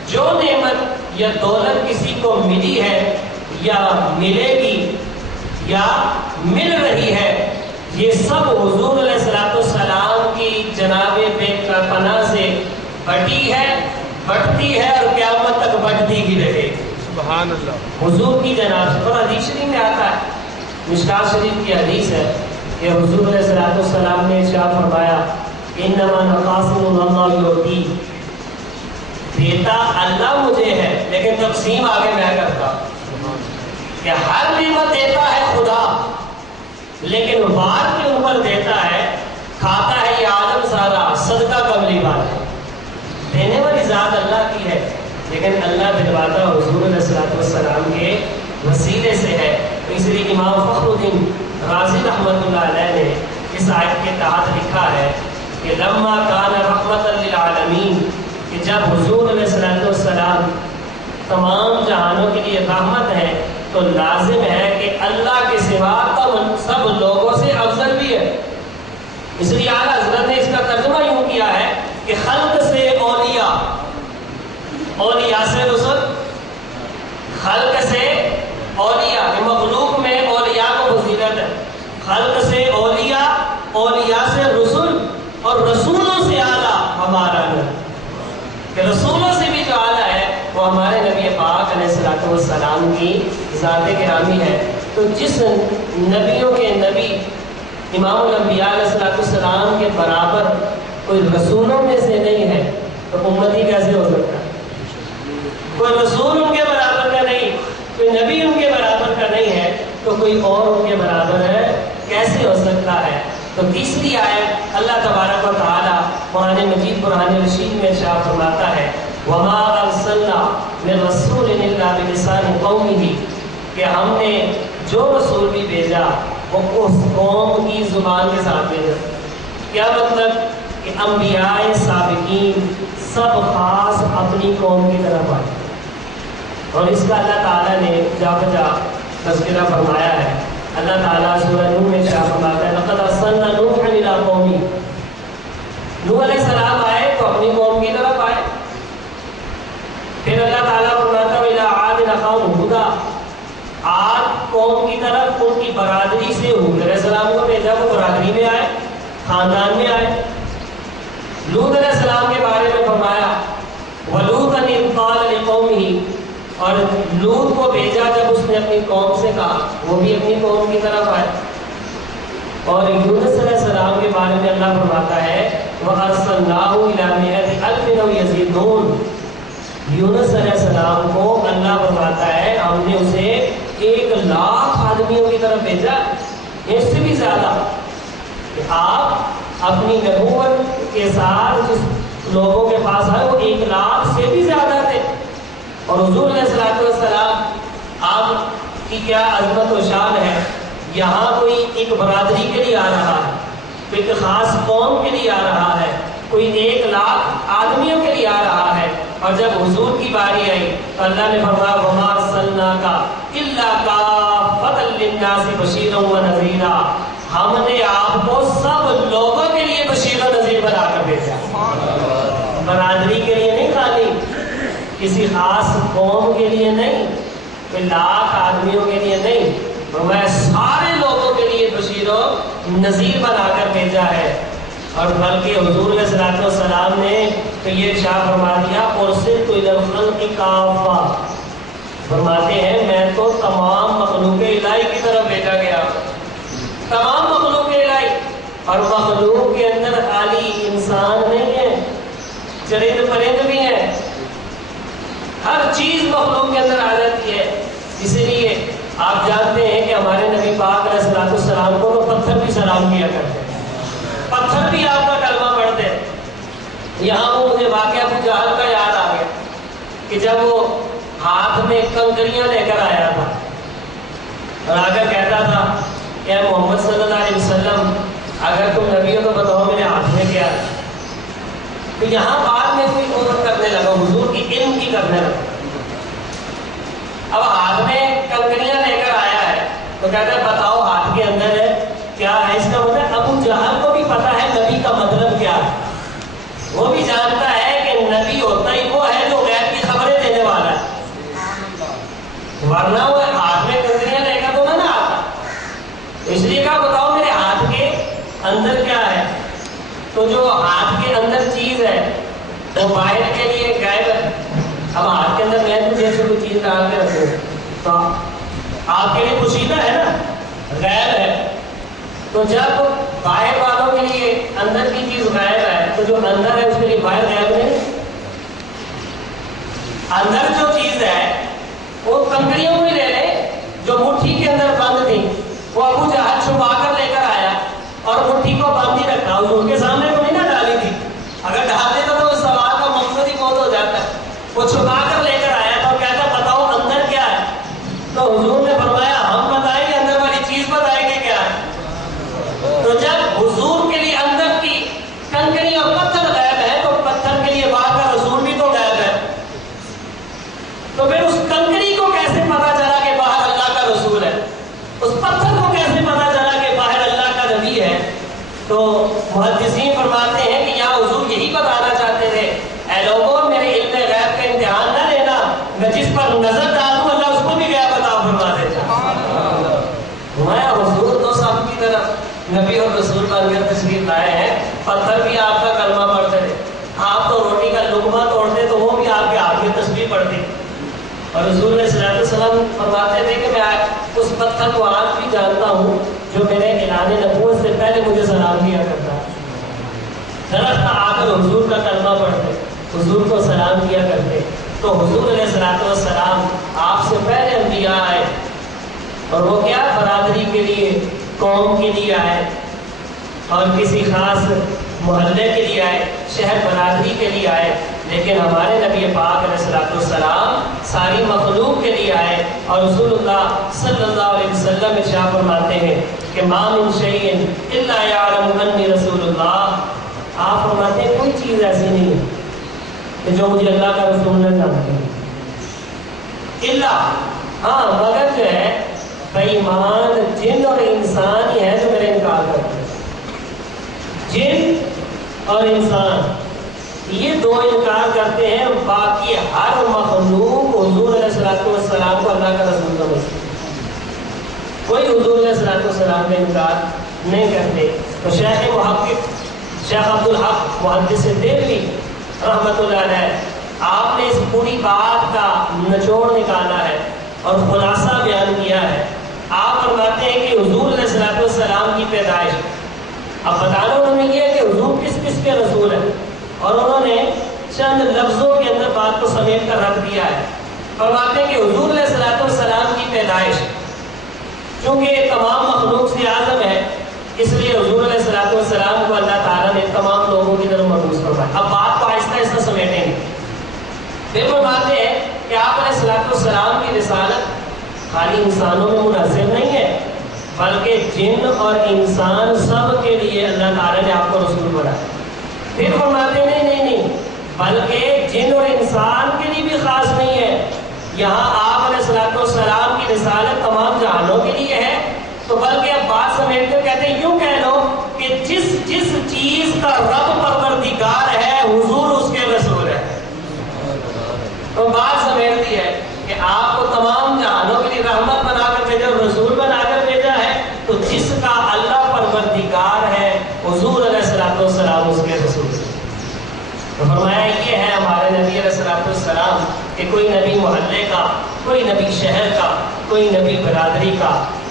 جو نعمت یا دولت کسی کو ملی ہے یا ملے گی یا مل رہی ہے، یہ سب حضور علیہ الصلوۃ والسلام کی جناب بے پناہ سے بٹی ہے، بٹتی ہے اور قیامت تک بٹتی ہی رہے۔ سبحان اللہ۔ حضور کی جناب سے، اور حدیث شریف میں آتا ہے، مشکوٰۃ شریف کی حدیث ہے کہ حضور علیہ الصلوۃ والسلام نے ارشاد فرمایا انما نقاسم اللہ یعطی، دیتا اللہ مجھے ہے لیکن تقسیم آگے میں کرتا ہوں، کہ ہر نعمت دیتا ہے خدا لیکن وار کے اوپر دیتا ہے، کھاتا ہے یہ عالم سارا، صدقہ قبلی بات ہے، دینے والی ذات اللہ کی ہے لیکن اللہ دلواتا حضور علیہ الصلوۃ والسلام کے وسیلے سے ہے۔ تو اس لیے امام فخر الدین رازی رحمۃ اللہ علیہ نے اس آیت کے تحت لکھا ہے کہ لما کان رحمت للعالمین، کہ جب حضور علیہ الصلوۃ والسلام تمام جہانوں کے لیے رحمت ہے تو لازم ہے کہ اللہ کے سوا سب لوگوں سے افضل بھی ہے۔ اس لیے اعلیٰ حضرت نے اس کا ترجمہ یوں کیا ہے کہ خلق سے اولیاء، اولیاء سے رسل، خلق سے اولیاء، کہ مخلوق میں اولیاء کو فضیلت ہے، خلق سے اولیاء، اولیاء سے رسل، اور رسولوں سے اعلیٰ ہمارا نبی، کہ رسولوں سے بھی جو اعلیٰ ہے وہ ہمارے نبی پاک علیہ الصلوۃ والسلام کی ذات گرامی ہے۔ تو جس نبیوں کے نبی امام الانبیاء علیہ الصلوۃ والسلام کے برابر کوئی رسولوں میں سے نہیں ہے تو امتی کیسے ہو سکتا ہے؟ کوئی رسول ان کے برابر کا نہیں، کوئی نبی ان کے برابر کا نہیں ہے تو کوئی اور ان کے برابر ہے کیسے ہو سکتا ہے؟ تو تیسری آیت اللہ تبارک و تعالی قرآن مجید قرآن رشید میں ارشاد فرماتا ہے وَمَا أَرْسَلْنَا مِن رَّسُولٍ إِلَّا بِلِسَانِ قَوْمِهِ، کہ ہم نے جو رسول بھی بھیجا وہ اس قوم کی زبان کے ساتھ بھیجا۔ کیا مطلب کہ انبیاء سابقین سب خاص اپنی قوم کی طرف آئے، اور اس کا اللہ تعالیٰ نے جا بجا تذکرہ فرمایا ہے۔ اللہ تعالیٰ سورہ نوح میں کیا فرماتا ہے؟ لقد ارسلنا نوحا الی قومہ، نوح علیہ السلام آئے تو اپنی قوم کی طرف آئے۔ پھر اللہ تعالیٰ فرماتا ہے الی عاد اخاہم ہودا، عاد قوم کی طرف ان کی برادری سے ہود علیہ السلام کو بھیجا، وہ برادری میں آئے، خاندان میں آئے۔ لوط علیہ السلام کے بارے میں فرمایا وَلُوطًا إِذْ قَالَ لِقَوْمِهِ، اور لوط کو بھیجا جب اس نے اپنی قوم سے کہا، وہ بھی اپنی قوم کی طرف آئے۔ اور یونس علیہ السلام کے بارے میں اللہ فرماتا ہے وَأَرْسَلْنَاهُ إِلَىٰ مِائَةِ أَلْفٍ أَوْ يَزِيدُونَ، یونس علیہ السلام کو اللہ فرماتا ہے ہم نے اسے 1,00,000 آدمیوں کی طرف بھیجا، اس سے بھی زیادہ، کہ آپ اپنی نبوت کے ساتھ جس لوگوں کے پاس آئے وہ 1,00,000 سے بھی زیادہ تھے۔ اور حضور علیہ السلام آپ کی کیا عظمت و شان ہے، یہاں کوئی ایک برادری کے لیے آ رہا ہے، کوئی ایک خاص قوم کے لیے آ رہا ہے، کوئی 1,00,000 آدمیوں کے لیے آ رہا ہے، اور جب حضور کی باری آئی تو اللہ نے فرمایا وَمَا أَرْسَلْنَاكَ إِلَّا كَافَّةً لِلنَّاسِ بَشِيرًا وَنَذِيرًا، ہم نے آپ کو سب لوگوں کے لیے بشیر و نذیر بنا کر بھیجا، برادری کے لیے نہیں، خالی کسی خاص قوم کے لیے نہیں، 1,00,000 آدمیوں کے لیے نہیں، میں سارے لوگوں کے لیے بشیر و نذیر بنا کر بھیجا ہے۔ اور بلکہ حضور علیہ السلام نے تو یہ ارشاد فرما دیا ارسلت الی الخلق کافہ، فرماتے ہیں میں تو تمام مخلوق الہی کی طرف بھیجا گیا، تمام مخلوق الہی، اور مخلوق کے اندر خالی انسان نہیں ہے، چرند پرند بھی ہیں، ہر چیز مخلوق کے اندر آ جاتی ہے۔ اس لیے آپ جانتے ہیں کہ ہمارے نبی پاک علیہ السلام کو تو پتھر بھی سلام کیا کرتے ہیں، پتھر بھی آپ کا کلمہ پڑھتے ہیں۔ یہاں وہ مجھے واقعہ ابو جہل کا یاد آ گیا کہ جب وہ ہاتھ میں کنکریاں لے کر آیا تھا اور آ کر کہتا تھا کہ اے محمد صلی اللہ علیہ وسلم اگر تم نبی ہو تو بتاؤ میرے ہاتھ میں کیا ہے، تو یہاں بعد میں کوئی عمر کرنے لگا، حضور کی علم کی کرنے لگا، اب ہاتھ میں کنکریاں لے کر آیا ہے تو کہتا ہے بتاؤ ہاتھ کے اندر ہے کیا ہے، اس کا مطلب ابو جہل کو بھی پتا ہے نبی کا مطلب کیا ہے، وہ بھی جانتا ہے کہ نبی ہوتا ہی وہ ہے جو غیب کی خبریں دینے والا ہے، ورنہ وہ ہاتھ میں کنکریاں لے کر تو نہ آتا، اس لیے کہا بتاؤ میرے ہاتھ کے اندر کیا ہے، تو جو ہاتھ کے اندر چیز ہے وہ باہر کے لیے غائب ہے۔ اب ہاتھ کے اندر میں تو جیسے کوئی چیز ڈال کے رکھوں تو آپ کے لیے پوشیدہ ہے نا، غائب ہے، تو جب باہر والوں کے لیے اندر کی چیز غائب ہے تو جو اندر ہے اس کے لیے باہر غائب نہیں، اندر جو چیز ہے وہ کنکریوں میں لے لے جو مٹھی کے اندر بند تھی، وہ ابو جہل چھپا کر لے کر آیا اور مٹھی کو بند ہی رکھا، ان کے سامنے کو نہیں نہ ڈالی تھی، اگر ڈال دیتا تو اس سوال کا مقصد ہی بہت ہو جاتا ہے، وہ چھپا کر لے کر آیا تو کہتا بتاؤ اندر کیا ہے، تو حضور نے فرمایا ہم بتائیں گے اندر والی چیز بتائیں گے کیا ہے، تو جب حضور کے لیے اندر کی کنکری اور پتھر غائب ہے تو پتھر کے لیے باہر کا رسول بھی تو غائب ہے، تو پھر اس کنکری کو کیسے پتا چلا کہ باہر اللہ کا رسول ہے، اس پتھر کو کیسے پتا چلا کہ باہر اللہ کا نبی ہے، تو محدثین فرماتے ہیں کہ یہاں حضور یہی بتانا چاہتے تھے اے لوگوں میرے علم غیب کا امتحان نہ لینا، میں جس پر نظر ڈالوں اللہ اس کو بھی غیب عطا فرما دیتا، میں حضور تو سب کی طرف نبی اور رسول بن کر تشریف لائے ہیں، پتھر بھی آپ کا کلمہ پڑھتے تھے، آپ تو روٹی کا لقمہ توڑتے تو وہ بھی آپ کے ہاتھ میں تسبیح پڑھتے، اور حضور علیہ السلام فرماتے تھے کہ میں اس پتھر کو آج بھی جانتا ہوں جو میرے اعلان نبوت سے پہلے مجھے سلام کیا کرتا ہے، درخت آ کر حضور کا کلمہ پڑھتے، حضور کو سلام کیا کرتے، تو حضور علیہ السلام آپ سے پہلے انبیاء آئے، اور وہ کیا برادری کے لیے، قوم کے لیے آئے، اور کسی خاص محلے کے لیے آئے، شہر برادری کے لیے آئے، لیکن ہمارے نبی پاک علیہ السلام ساری مخلوق کے لیے آئے، اور رسول اللہ صلی اللہ علیہ وسلم ارشاد فرماتے ہیں کہ ما من شیء الا یعلم انی رسول اللہ. آپ فرماتے ہیں کوئی چیز ایسی نہیں ہے کہ جو مجھے اللہ کا رسول نہ جانتی ہے، الا ہاں مگر جو ہے بے ایمان جن اور انسان ہی ہے جو میرا انکار کرتے ہیں. جن اور انسان یہ دو انکار کرتے ہیں، باقی ہر مخلوق حضور علیہ السلام کو اللہ کا رسول سمجھتے ہیں. کوئی حضور علیہ السلام کا انکار نہیں کرتے. تو شیخ محقق شیخ عبدالحق محدث دہلوی رحمۃ اللہ علیہ، آپ نے اس پوری بات کا نچوڑ نکالا ہے اور خلاصہ بیان کیا ہے. آپ فرماتے ہیں کہ حضور علیہ السلام کی پیدائش، اب بتانا انہوں نے یہ ہے کہ حضور کس کس کے رسول ہیں، اور انہوں نے چند لفظوں کے اندر بات کو سمیٹ کر رکھ دیا ہے. فرماتے ہیں کہ حضور علیہ السلام کی پیدائش چونکہ تمام مخلوق سے اعظم ہے، اس لیے حضور علیہ السلام کو اللہ تعالیٰ نے تمام لوگوں کی طرف مبعوث فرمایا. اب بات کو آہستہ آہستہ سمیٹیں گے. پھر فرماتے ہیں کہ آپ علیہ السلام کی رسالت خالی انسانوں میں منحصر نہیں ہے، بلکہ جن اور انسان سب کے لیے اللہ تعالیٰ نے آپ کو رسول بنایا. پھر فرماتے ہیں نہیں بلکہ جن اور انسان کے لیے بھی خاص نہیں ہے، یہاں آپ علیہ السلام کی رسالت تمام جہانوں کے لیے ہے. تو بلکہ اب بات سمیٹ کر کہتے ہیں یوں کہہ لو کہ جس چیز کا رب پروردگار ہے حضور اس کے رسول ہے. تو بات سمیٹ دی ہے کہ آپ کو تمام جہانوں کے لیے رحمت بنا کر بھیجا، رسول بنا کر بھیجا ہے. تو جس کا اللہ پروردگار ہے حضور علیہ السلام اس کے رسول. تو فرمایا یہ ہے ہمارے نبی علیہ السلام کہ کوئی نبی محلے کا، کوئی نبی شہر کا، کوئی نبی برادری کا،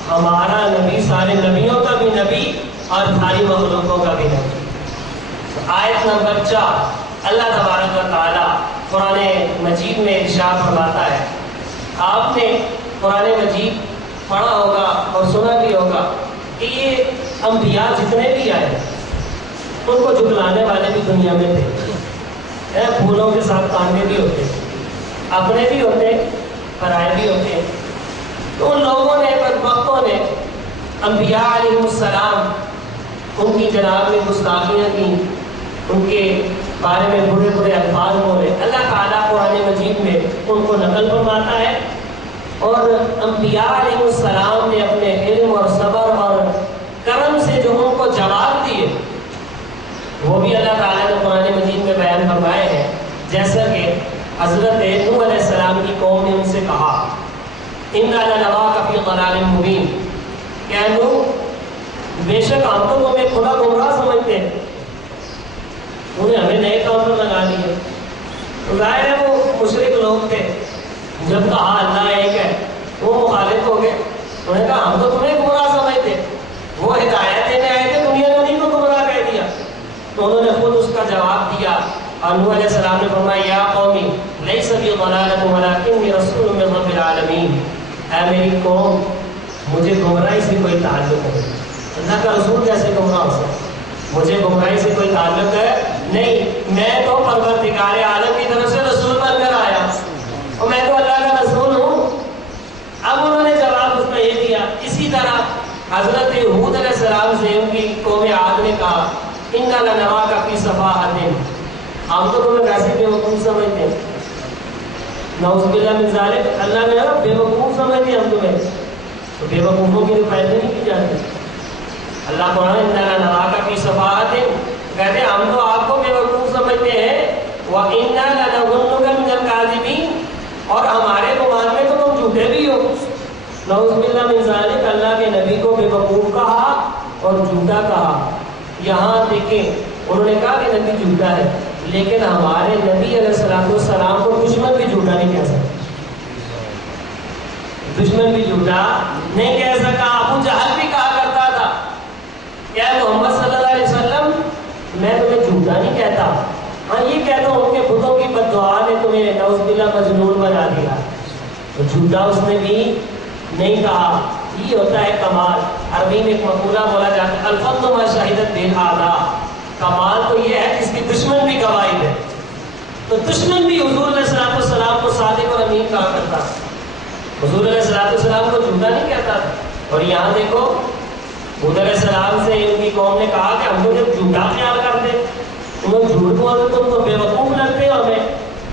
ہمارا نبی سارے نبیوں کا بھی نبی اور ساری مخلوقوں کا بھی نبی. آیت نمبر 4 اللہ تبارک و تعالی قرآن مجید میں ارشاد فرماتا ہے. آپ نے قرآن مجید پڑھا ہوگا اور سنا بھی ہوگا کہ یہ انبیاء جتنے بھی آئے ان کو جھٹلانے والے بھی دنیا میں تھے. پھولوں کے ساتھ کانٹے بھی ہوتے، اپنے بھی ہوتے، پرائے بھی ہوتے. تو ان لوگوں نے، بدبختوں نے انبیاء علیہ السلام ان کی جناب میں گستاخیاں کی، ان کے بارے میں برے برے الفاظ بولے. اللہ تعالیٰ قرآن مجید میں ان کو نقل فرماتا ہے، اور انبیاء علیہ السلام نے اپنے علم اور صبر اور کرم سے جو ان کو جواب دیے وہ بھی اللہ تعالیٰ نے قرآن مجید میں بیان فرمائے ہیں. جیسا کہ حضرت نوح علیہ السلام کی قوم نے ان سے کہا اِنَّا لَنَرَاكَ فِي ضَلَالٍ مُبِينٍ، کہ لوگ بے شک ہم تو تمہیں خدا گمراہ سمجھتے ہیں، انہیں ہمیں نئے کام پر لگا لیے. تو ظاہر ہے وہ مشرک لوگ تھے. جب کہا اللہ ایک ہے وہ مخالف ہو گئے. انہوں نے کہا ہم تو تمہیں گمراہ سمجھتے، وہ ہدایت دینے آئے تھے، دنیا نے انہیں کو گمراہ کہہ دیا. تو انہوں نے خود اس کا جواب دیا، اور نوح علیہ السلام نے فرمایا یا قومی لیس بی ضلالۃ ولکنی رسول من رب العالمین، اے میری قوم مجھے گمراہی سے کوئی تعلق نہیں. اللہ کا رسول کیسے گمراہ ہو سکتا؟ مجھے گمراہی سے کوئی تعلق نہیں، میں تو پروردگار عالم کی طرف سے رسول بن کر آیا اور میں تو اللہ کا رسول ہوں. اب انہوں نے جواب اس کا یہ دیا. اسی طرح حضرت ہود علیہ السلام سے ان کی قوم عاد نے کہا اِنَّا لَنَرَاكَ فِي صَفَاحَةٍ، ہم تو تمہیں ویسے بے وقوف سمجھتے ہیں. نعوذ باللہ من ذالک، اللہ نے بے وقوف سمجھتے ہم تمہیں. تو بے وقوفوں کی پیدا نہیں کی جاتی. اللہ قرآن اِنَّا لَنَرَاكَ فِي صَفَاحَةٍ کہتے ہیں ہم تو آپ کو بے وقوف سمجھتے ہیں. وَإِنَّا لَنَظُنُّكَ مِنَ الْكَاذِبِينَ، اور ہمارے گمان میں تو تم جھوٹے بھی ہو. نعوذ باللہ من ذالک، اللہ کے نبی کو بے وقوف کہا اور جھوٹا کہا. یہاں دیکھیں انہوں نے کہا کہ نبی جھوٹا ہے، لیکن ہمارے نبی علیہ السلام کو دشمن بھی جھوٹا نہیں کہہ سکتا. دشمن بھی جھوٹا نہیں کہہ سکا. ابو جہل بھی کہا کرتا تھا کہ اے محمد صلی اللہ علیہ وسلم میں تمہیں جھوٹا نہیں کہتا، ہاں یہ کہتا ہوں ان کے بتوں کی بد دعا نے تمہیں نعوذ باللہ مجنون بنا دیا. تو جھوٹا اس نے بھی نہیں کہا. یہ ہوتا ہے کمال. عربی میں ایک مقولہ بولا جاتا ہے الفضل ما شہدت بہ الاعداء، کمال تو یہ ہے جس کی دشمن بھی گواہی دے. تو دشمن بھی حضور علیہ السلام کو صادق اور امین کہا کرتا، حضور علیہ السلام کو جھوٹا نہیں کہتا تھا۔ اور یہاں دیکھو حضور علیہ السلام سے ان کی قوم نے کہا کہ ہم کو جب جھوٹا خیال کرتے، تم جھوٹ بولتے تم تو بے وقوف لگتے ہو ہمیں،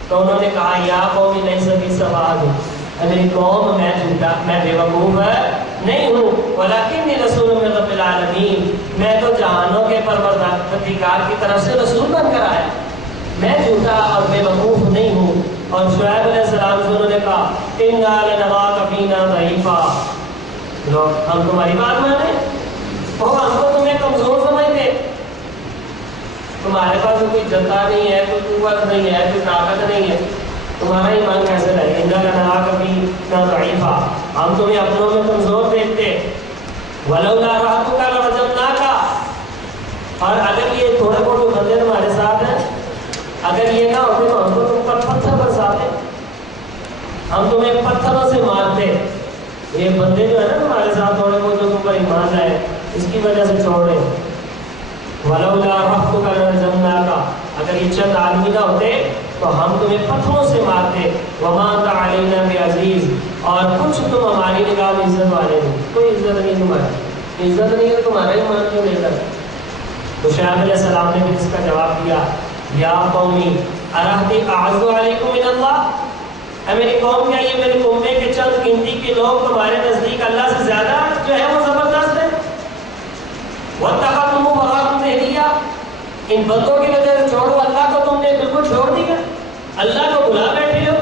تو انہوں نے کہا یا قوم لیس بی سواء، میری قوم میں بے وقوف نہیں ہوں، ولکنی رسول من رب العالمین، میں تو جہانوں کے پروردگار کی طرف سے رسول بن کر آیا، میں جھوٹا اور بے وقوف نہیں ہوں۔ اور شعیب علیہ السلام سے انہوں نے کہا انا لنراک فینا ضعیفا، لوگ ہم تمہاری بات مانیں اور ہم کو تمہیں کمزور سمجھتے، تمہارے پاس کوئی جتا نہیں ہے، کوئی قوت نہیں ہے، کوئی طاقت نہیں ہے، تمہارا ایمان کیسے رہے؟ انا لنراک فینا ضعیفا، ہم تمہیں اپنوں میں کمزور دیکھتے، ولولا رہتک لرجمناک، اور اگر یہ تھوڑے بہت بندے تمہارے ساتھ ہیں، اگر یہ نہ ہوتے تو ہم کو تم پر پتھر برساتے، ہم تمہیں پتھروں سے مارتے۔ یہ بندے جو ہے نا تمہارے ساتھ تھوڑے بہت جو تم پر ایمان ہے اس کی وجہ سے چھوڑ رہے، ولولا رہتک لرجمناک، اگر یہ چند آدمی نہ ہوتے تو ہم تمہیں پتھروں سے مارتے، وما انت علینا بعزیز، اور کچھ تم ہماری نگاہ میں عزت والے نہیں، کوئی عزت نہیں تمہاری، عزت نہیں ہے تمہارا ایمان کیوں لے کر؟ تو شعیب علیہ السلام نے بھی اس کا جواب دیا یا قومی ارہتی اعز علیکم من اللہ، اے میری قوم کیا یہ میری قومے کے چند گنتی کے لوگ تمہارے نزدیک اللہ سے زیادہ جو ہے وہ زبردست ہے؟ واتخذتموہ وراءکم ظہریا، ان بندوں کی وجہ سے چھوڑو اللہ کو تم نے بالکل چھوڑ دیا، اللہ کو بلا بیٹھے ہو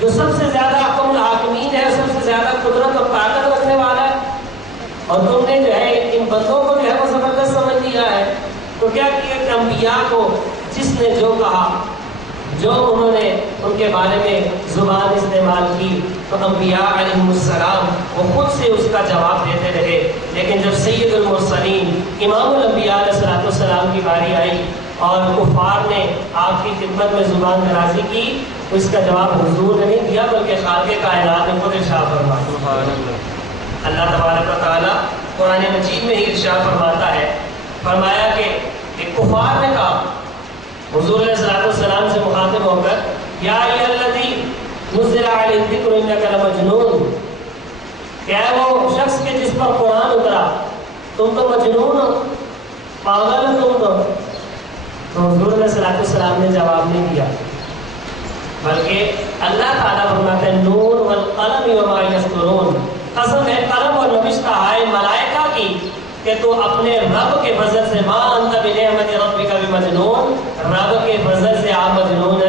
جو سب سے زیادہ حکم الحاکمین ہے، سب سے زیادہ قدرت اور طاقت رکھنے والا ہے، اور تم نے جو ہے ان بندوں کو جو ہے وہ زبردست سمجھ لیا ہے۔ تو کیا کیا کہ انبیاء کو جس نے جو کہا، جو انہوں نے ان کے بارے میں زبان استعمال کی، تو انبیاء علیہ السلام وہ خود سے اس کا جواب دیتے رہے، لیکن جب سید المرسلین امام الانبیاء علیہ السلام کی باری آئی اور کفار نے آپ کی خدمت میں زبان درازی کی، تو اس کا جواب حضور نے نہیں دیا بلکہ خالق کائنات نے خود ارشاد فرمایا۔ اللہ تبارک و تعالیٰ قرآن مجید میں ہی ارشاد فرماتا ہے، فرمایا کہ کفار نے کہا حضور علیہ السلام سے مخاطب ہو کر یا ایھا الذی نزل علیہ الذکر انک لمجنون، کیا وہ شخص کے جس پر قرآن اترا تم تو مجنون ہو، پاگل ہو تم تو حضور علیہ السلام نے جواب نہیں دیا، بلکہ اللہ تعالیٰ فرماتے ہیں نون والقلم وما یسطرون، قسم ہے قلم اور نوشتہ ہے ملائکہ کی کہ تو اپنے رب کے فضل سے ما انت بنعمت ربک بمجنون، رب کے فضل سے آپ مجنون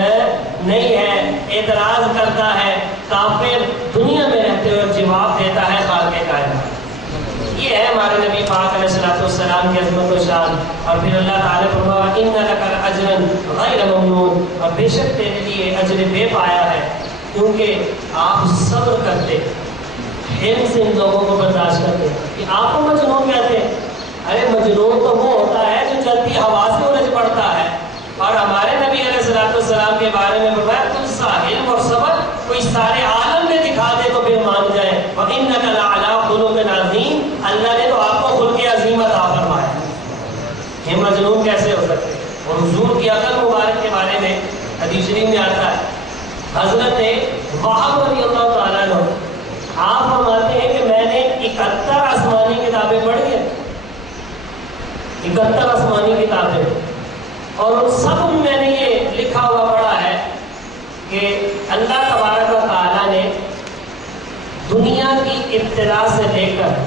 نہیں ہے۔ اعتراض کرتا ہے کافر دنیا میں رہتے ہوئے، جواب دیتا ہے خالق کائنات۔ یہ ہے ہمارے نبی پاک علیہ السلام کی عظمت و شان۔ اور پھر اللہ تعالیٰ فرمایا ان لک اجرا غیر ممنون، اور بے شک تیرے لیے اجر بے پایا ہے، کیونکہ آپ صبر کرتے، حلم سے ان لوگوں کو برداشت کرتے کہ آپ کو مجنون کہتے ہیں۔ ارے مجنون تو وہ ہوتا ہے جو چلتی ہوا سے الجھ پڑتا ہے، اور ہمارے نبی علیہ السلام کے بارے میں فرمایا تجھ سا علم اور صبر کوئی سارے عالم میں دکھا دے تو پھر مان جائے۔ وَإِنَّكَ لَعَلَىٰ خُلُقٍ عَظِيمٍ، اللہ نے تو آپ کو خلق عظیم عطا فرمایا، یہ مجنون کیسے ہو سکتے؟ اور حضور کی عقل مبارک کے بارے میں حدیث شریف میں آتا ہے، حضرت وہب رضی اللہ تعالیٰ عنہ آپ فرماتے ہیں کہ میں نے 71 آسمانی کتابیں پڑھی ہیں، 71 آسمانی کتابیں، اور ان سب میں نے یہ لکھا ہوا پڑھا ہے کہ اللہ تبارک و تعالیٰ نے دنیا کی ابتدا سے لے کر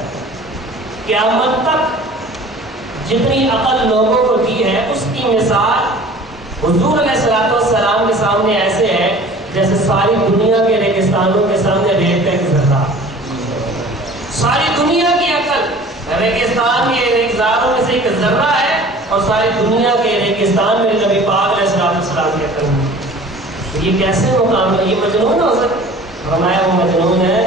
قیامت تک جتنی عقل لوگوں کو دی ہے اس کی مثال حضور علیہ السلام کے سامنے ایسے ہے جیسے ساری دنیا کے ریگستانوں کے سامنے ریت کا ایک ذرہ۔ ساری دنیا کی عقل ریگستان کے ریگزاروں میں سے ایک ذرہ ہے، اور ساری دنیا کے ریگستان میں نبی پاک علیہ السلام کی عقل ہے۔ یہ کیسے مقام ہے؟ یہ مجنون ہو سکتا؟ فرمایا وہ مجنون ہے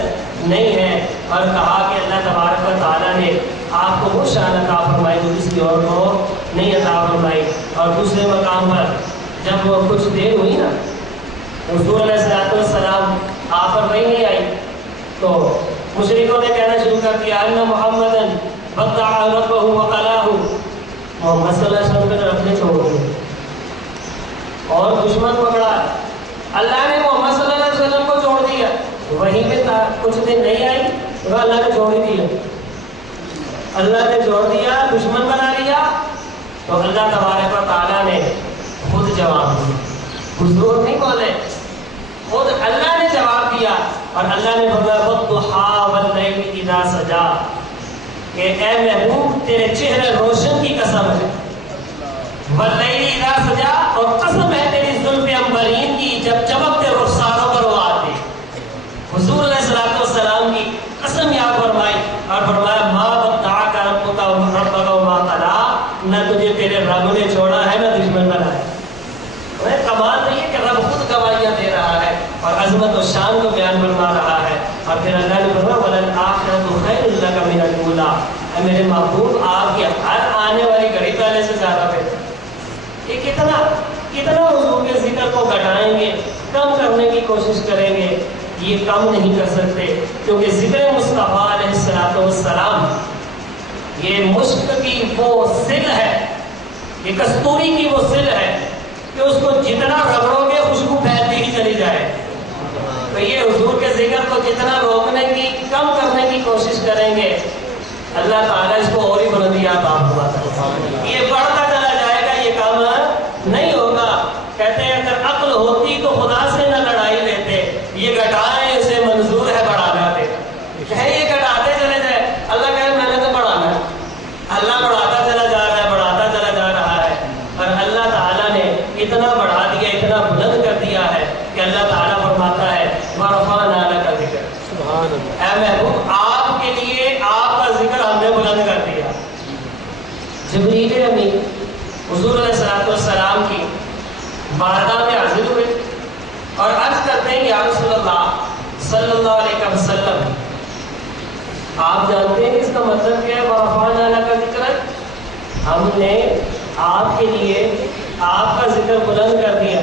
نہیں ہے، اور کہا کہ اللہ تبارک و تعالیٰ نے آپ کو وہ شان عطا فرمائی جو کسی اور کو نہیں عطا فرمائی۔ اور دوسرے مقام پر جب وہ کچھ دیر ہوئی نا، حضور علیہ السلام آپ پر وہی نہیں آئی، تو مشرکوں نے کہنا شروع کر دیا ان محمدن بدع ربہ وقلہ، محمد صلی اللہ علیہ وسلم کو رکھنے چھوڑ دیے، اور دشمن پکڑا اللہ نے محمد صلی اللہ علیہ وسلم کو چھوڑ دیا، وہیں پہ کچھ دن نہیں آئی تو اللہ نے چھوڑ ہی دیا، اللہ نے چھوڑ دیا، دشمن بنا لیا، تو اللہ تبارک و تعالیٰ نے خود جواب دیا، حضور نہیں بولے، خود اللہ نے جواب دیا، اور اللہ نے فرمایا وَالضُّحَىٰ وَاللَّيْلِ إِذَا سَجَىٰ کہ اے محبوب تیرے چہرے روشن کی قسم ہے، وَاللَّيْلِ إِذَا سَجَىٰ اور قسم ہے تیری زلف عنبرین کی جب چمکتے رخساروں پر وہ آتے، حضور علیہ السلام کی قسم یاد فرمائی اور فرمایا مَا وَدَّعَكَ رَبُّكَ وَمَا قَلَىٰ نہ تجھے تیرے رب نے چھوڑا ہے نہ دشمن بنایا۔ کمال تو یہ کہ رب خود گواہیاں دے رہا ہے اور عظمت و شان کو بیان فرما رہا ہے، اور پھر اللہ نے فرمایا وَلَلْآخِرَةُ خَيْرٌ لَكَ مِنَ الْأُولَىٰ اے میرے محبوب آپ کی ہر آنے والی گھڑی پہلے سے زیادہ بہتر۔ یہ کتنا حضور کے ذکر کو گھٹائیں گے، کم کرنے کی کوشش کریں گے، یہ کم نہیں کر سکتے، کیونکہ ذکر مصطفیٰ علیہ السلام یہ مشک کی وہ سل ہے، یہ کستوری کی وہ سل ہے کہ اس کو جتنا رگڑو گے خوشبو پھیلتی ہی چلی جائے، تو یہ حضور کے ذکر کو جتنا روکنے کی کم کرنے کی کوشش کریں گے اللہ تعالیٰ اس کو اور ہی بلندیات فرماتا ہے، یہ بڑھتا چلا جائے گا، یہ کام نہیں ہوگا۔ کہتے ہیں اگر عقل ہوتی تو خدا سے نہ لڑائی لیتے، یہ گھٹائیں اسے منظور ہے بڑھانا دے، یہ گھٹاتے چلے جائے، اللہ کہے میں نے تو بڑھانا ہے، اللہ بڑھاتا چلا جا رہا ہے، بڑھاتا چلا جا رہا ہے، اور اللہ تعالیٰ نے اتنا بڑھا دیا، اتنا بلند کر دیا ہے کہ اللہ تعالیٰ فرماتا ہے وَرَفَعْنَا لَكَ ذِكْرَكَ اے محبوب آپ کے لیے آپ کا ذکر ہم نے بلند کر دیا۔ جبریل امین حضور علیہ السلام کی بارگاہ میں حاضر ہوئے اور عرض کرتے ہیں کہ یا رسول اللہ صلی اللہ علیہ وسلم آپ جانتے ہیں کہ اس کا مطلب کیا ہے وَرَفَعْنَا لَكَ ذِكْرَكَ ہم نے آپ کے لیے آپ کا ذکر بلند کر دیا،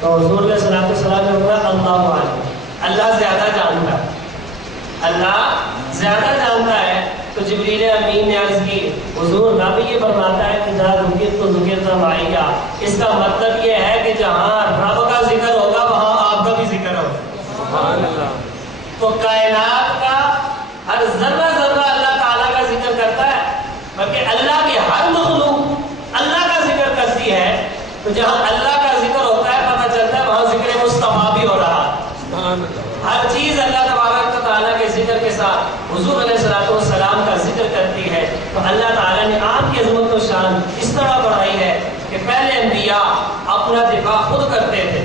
تو حضور علیہ السلام نے کہا اللہ عالم، اللہ زیادہ جانتا ہے، اللہ زیادہ جانتا ہے۔ تو جبریل امین نے عرض کی حضور رب یہ فرماتا ہے کہ جہاں ذکر تو ذکر معیہ، اس کا مطلب یہ ہے کہ جہاں رب کا ذکر ہوگا وہاں آپ کا بھی ذکر ہوگا، سبحان اللہ۔ تو کائنات کا ہر ذرہ ذرہ اللہ تعالیٰ کا ذکر کرتا ہے، بلکہ اللہ کی ہر مخلوق اللہ کا ذکر کرتی ہے، تو جہاں اللہ کا ذکر ہوتا ہے پتہ چلتا ہے وہاں ذکر مصطفیٰ بھی ہو رہا ہے، ہر چیز اللہ تبارک و تعالیٰ کے ذکر کے ساتھ حضور علیہ السلام کا ذکر کرتی ہے۔ تو اللہ تعالیٰ نے آپ کی عظمت و شان اس طرح بڑھائی ہے کہ پہلے انبیاء اپنا دفاع خود کرتے تھے،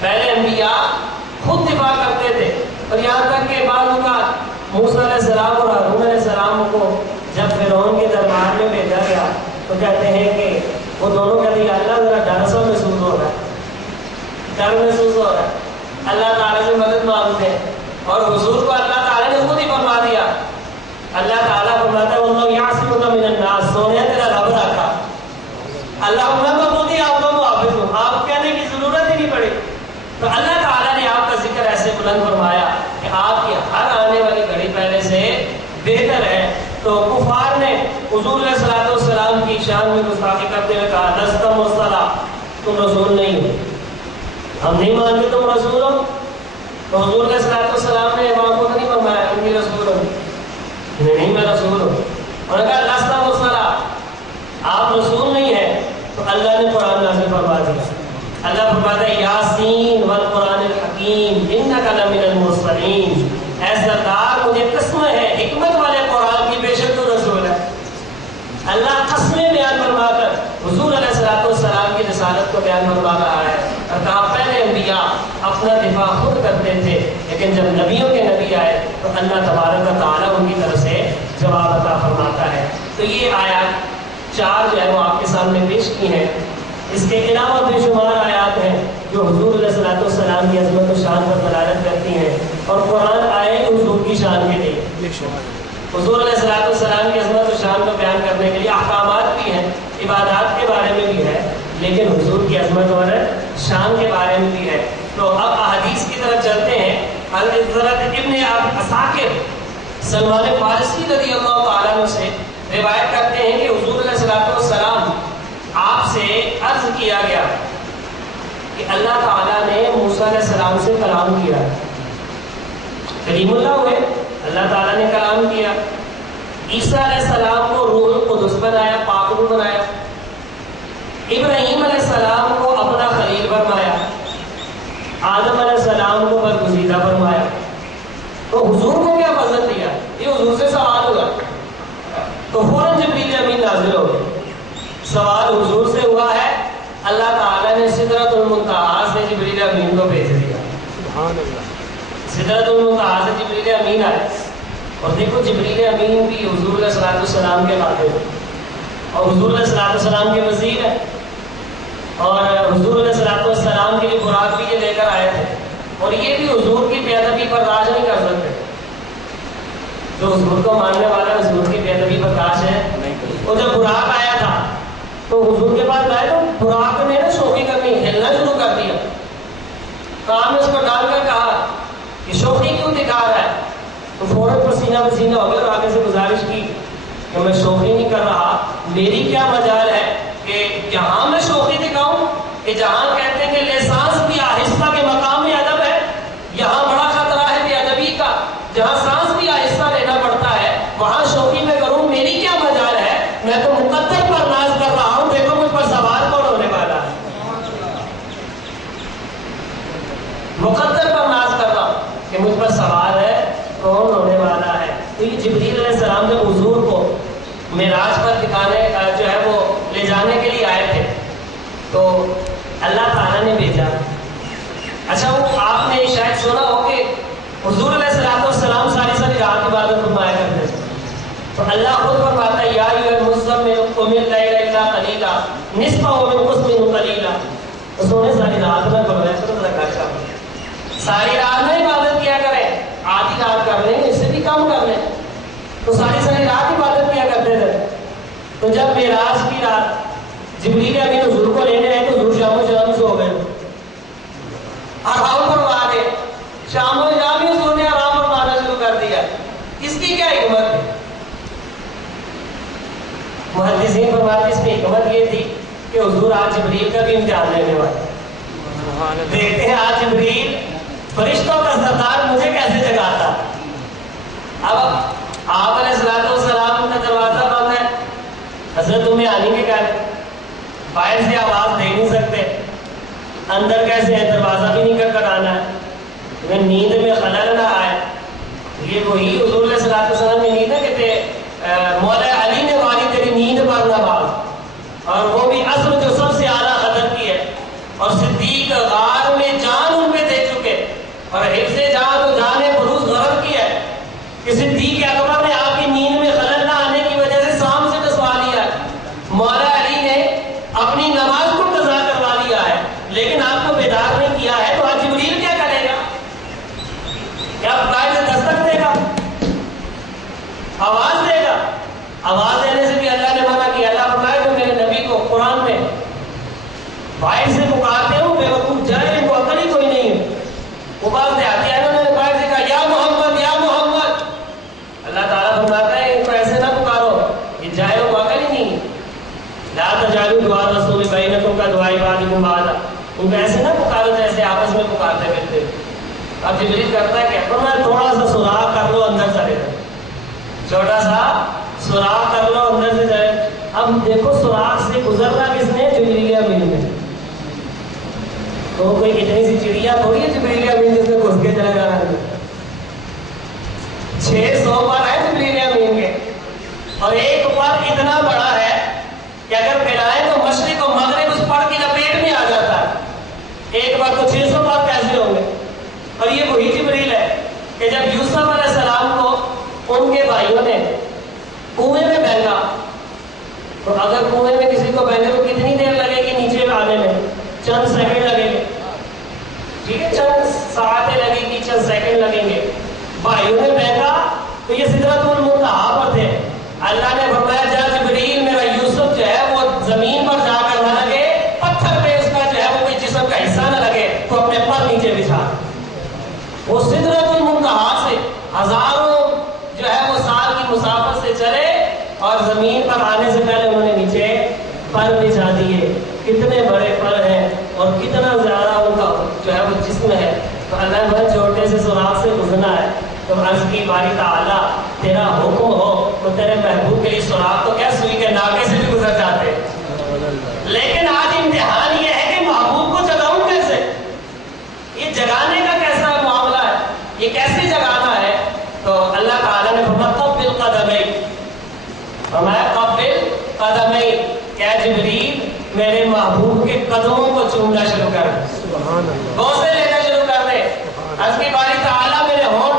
پہلے انبیاء خود دفاع کرتے تھے، اور یہاں تک کہ بعض اوقات موسیٰ علیہ السلام اور ہارون علیہ السلام کو جب فرعون کے دربار میں بھیجا گیا تو کہتے ہیں کہ وہ دونوں کہتے ہیں اللہ ذرا ڈر سا محسوس ہو رہا ہے، ڈر محسوس ہو رہا ہے، اللہ تعالیٰ سے مدد مانگتے ہیں، اور حضور کو اللہ تعالیٰ نے خود ہی فرما دیا، اللہ تعالیٰ فرماتا ہے وَاللَّهُ يَعْصِمُكَ مِنَ النَّاسِ سونے تیرا رب رکھا، اللہ میں خود ہی آپ کا محافظ ہوں، آپ کہنے کی ضرورت ہی نہیں پڑی۔ تو اللہ تعالیٰ نے آپ کا ذکر ایسے بلند فرمایا کہ آپ کی ہر آنے والی گھڑی پہلے سے بہتر ہے۔ تو کفار نے حضور علیہ السلام کی شان میں گستاخی کرتے ہوئے کہا لست مرسلا، تم رسول نہیں ہو، ہم نہیں مانتے تم رسول ہو۔ تو حضور علیہ السلام نے وہاں خود نہیں فرمایا تم بھی رسول ہو، نہیں میں رسول ہوں، اور کہا لست مرسلا، آپ رسول نہیں ہیں۔ تو اللہ نے قرآن نازل فرما دیا، اللہ فرماتا ہے یاسین والقرآن الحکیم انک لمن المرسلین، اے سردار مجھے قسم ہے حکمت والے قرآن کی، بے شک تو رسول ہے۔ اللہ قسمیں بیان فرما کر حضور علیہ السلام کی رسالت کو بیان فرما رہا ہے، اور کہا پہلے انبیاء اپنا دفاع خود کرتے تھے، لیکن جب نبیوں کے نبی آئے تو اللہ تبارک و تعالیٰ ان کی طرف سے جواب عطا فرماتا ہے۔ تو یہ آیات 4 جو ہے وہ آپ کے سامنے پیش کی ہیں، اس کے علاوہ بے شمار آیات ہیں جو حضور علیہ السلام کی عظمت و شان پر دلالت کرتی ہیں، اور قرآن آئے حضور کی شان کے لیے، حضور علیہ السلام کی عظمت و شان کو بیان کرنے کے لیے احکامات بھی ہیں، عبادات کے بارے میں بھی ہے، لیکن حضور کی عظمت اور شان کے بارے میں بھی ہے۔ تو اب احادیث کی طرف چلتے ہیں۔ حضرت ابن عساکر سلمان فارسی رضی اللہ تعالیٰ عنہ سے روایت کرتے ہیں کہ حضور علیہ السلام آپ سے عرض کیا گیا کہ اللہ تعالیٰ نے موسیٰ علیہ السلام سے کلام کیا، کلیم اللہ ہوئے، اللہ تعالیٰ نے کلام کیا۔ عیسیٰ علیہ السلام کو روح القدس بنایا، پاک روح بنایا۔ ابراہیم علیہ السلام کو اپنا خلیل فرمایا، آدم علیہ السلام کو برگزیدہ فرمایا۔ تو حضور کو کیا فضل دیا؟ یہ حضور سے سوال ہوا تو فوراً جبریل امین نازل ہو گئے۔ سوال حضور سے ہوا ہے، اللہ تعالیٰ نے سدرۃ المنتہا سے جبریل امین کو بھیج دیا۔ سبحان اللہ، سدرۃ المنتہا سے جبریل امین آئے۔ اور دیکھو جبریل امین بھی حضور علیہ الصلوۃ والسلام کے خادم ہیں اور حضور علیہ الصلوۃ والسلام کے وزیر ہیں، اور حضور علیہ الصلوۃ والسلام کے لیے براق بھی یہ لے کر آئے تھے، اور یہ بھی حضور کی بے ادبی برداشت نہیں کر سکتے۔ جو حضور کو ماننے والا حضور کی بے ادبی برداشت ہے۔ اور جب براق آیا تھا تو حضور کے پاس گئے تو براق نے نا شوخی کرنی، ہلنا شروع کر دیا۔ کان میں اس کو ڈال کر کہا کہ شوخی کیوں دکھا رہا ہے؟ تو فوراً پسینہ پسینہ ہو گیا اور آگے سے گزارش کی کہ میں شوخی نہیں کر رہا، میری کیا مجال ہے کہ جہاں میں شوخی دکھاؤں، کہ جہاں کہتے ہیں کہ لسانس بھی آہستہ کے مقام میں ادب ہے، یہاں بڑا خطرہ ہے بے ادبی کا۔ جہاں سانس بھی آہستہ لینا پڑتا ہے وہاں شوخی میں کروں، میری کیا مجال ہے؟ میں تو مقدر پر ناز کر رہا ہوں، دیکھو مجھ پر سوال کون ہونے والا ہے۔ مقدر پر ناز کر رہا ہوں کہ مجھ پر سوال ہے، کون ہونے والا ہے۔ تو یہ جبریل علیہ السلام جب حضور کو معراج پر دکھانے جو ہے وہ لے جانے کے لیے آئے تھے تو اللہ تعالیٰ نے بھیجا۔ اچھا وہ آپ نے شاید سنا ہو کہ حضور علیہ السلام ساری ساری رات عبادت فرمایا کرتے تھے، تو اللہ خود فرماتا ہے یا ایھا المزمل قم اللیل الا قلیلا نصفہ وانقص منہ قلیلا۔ تو سونے ساری رات میں فرمایا کرو ذرا گھر کا ساری رات میں عبادت کیا کریں، آدھی رات کر لیں اس سے بھی کم کر لیں۔ تو ساری ساری رات عبادت کیا کرتے تھے۔ تو جب معراج کی رات جبریل امین حضور کو لینے آئے تو حضور شام و شام سو گئے، آرام فرما دے، شام و شام ہی حضور نے آرام فرمانا شروع کر دیا۔ اس کی کیا حکمت ہے؟ محدثین فرماتے اس کی حکمت یہ تھی کہ حضور آج جبریل کا بھی امتحان لینے والے۔ دیکھتے ہیں آج جبریل فرشتوں کا سردار مجھے کیسے جگاتا۔ اب آپ علیہ السلام کا دروازہ بند ہے، حضرت تمہیں آنے کے گھر باہر سے آواز دے نہیں سکتے، اندر کیسے ہے دروازہ بھی نہیں کر آنا ہے، تمہیں نیند میں خلل نہ آئے۔ یہ وہی حضور علیہ السلام کی نیند ہے کہ مولا علی نے ماری تیری نیند پر نواز، اور وہ بھی عصر جو سب سے اعلیٰ قدر کی ہے، اور صدیق غار میں جان ان پہ دے چکے، اور حفظ جان تو جان بروز غرض کی ہے کہ صدیق اکبر نے آپ کی نیند میں خلل نہ آنے کی وجہ سے سام سے ڈسوا لیا، مولا علی نے اپنی نماز کو قضا کروا لیا ہے، لیکن آپ کو بیدار نہیں کیا ہے۔ تو آج جبریل کیا کرے گا؟ کیا باہر سے دستک دے گا، آواز دے گا؟ آواز دینے سے بھی اللہ نے منع کیا۔ اللہ فرمائے جو میرے نبی کو قرآن میں باہر سے پکارتے ہو بے وقوف جائے، ان کو عقل ہی کوئی نہیں ہے۔ وہ بات دیہاتی ہے، انہوں نے باہر سے کہا یا محمد یا محمد۔ اللہ تعالیٰ فرماتا ہے ان کو ایسے نہ پکارو، یہ جائے وہ عقل ہی نہیں ہے۔ لا تجعلوا دعاء الرسول بینکم کدعاء بعضکم بعضا، ان کو ایسے نہ پکارو جیسے آپس میں پکارتے پھرتے۔ اب جبریل کرتا ہے کہ فرمایا تھوڑا سا سراغ کر لو اندر چلے جائے، چھوٹا سا سراغ کر لو اندر سے جائے۔ اب دیکھو سراغ سے گزرنا کس نے؟ جبریل امین نے۔ تو کوئی اتنی سی چڑیا تھوڑی ہے جبریل امین جس میں گھس کے چلا جانا ہے۔ 600 پر ہے جبریل امین کے، اور ایک پر اتنا بڑا ہے کہ اگر پھیلائیں تو مشرق و مغرب اس پر کی لپیٹ میں آ جاتا ہے۔ ایک پر تو 600 پر کیسے ہوں گے؟ اور یہ وہی جبریل ہے کہ جب یوسف علیہ السلام کو ان کے بھائیوں نے کنویں میں پھینکا، تو اگر کنویں میں کسی کو پھینکے تو کتنی دیر لگے گی نیچے آنے میں؟ چند سیکنڈ لگیں گے، ٹھیک ہے، چند ساعتیں لگیں گی، چند سیکنڈ لگیں گے۔ بھائیوں نے پھینکا تو یہ سدرۃ المنتہا پر تھے۔ اللہ نے فرمایا جا جبریل میرا یوسف جو ہے وہ زمین پر جا کر نہ لگے، پتھر پہ اس کا جو ہے وہ کوئی جسم کا حصہ نہ لگے، تو اپنے پر نیچے بچھا۔ وہ سدرۃ المنتہا سے ہزاروں جو ہے وہ سال کی مسافت سے چلے، اور زمین پر آنے سے پہلے انہوں نے نیچے پر بچھا دیے۔ کتنے بڑے پر ہیں اور کتنا زیادہ ان کا جو ہے وہ جسم ہے۔ کی باری تعالیٰ تیرا حکم ہو تو تیرے محبوب کے لیے سراغ تو کیا سوئی کے ناکے سے بھی گزر جاتے. لیکن آج امتحان یہ ہے کہ محبوب کو جگاؤں کیسے؟ یہ جگانے کا کیسا معاملہ ہے؟ یہ کیسے جگانا ہے؟ تو اللہ تعالیٰ نے فرمایا قبل قدمئی، فرمایا قبل قدمئی، کیا جبریل میرے محبوب کے قدموں کو چومنا شروع کر دے، بوسے لینا شروع کر دے. حضرت باری تعالیٰ میرے ہونٹ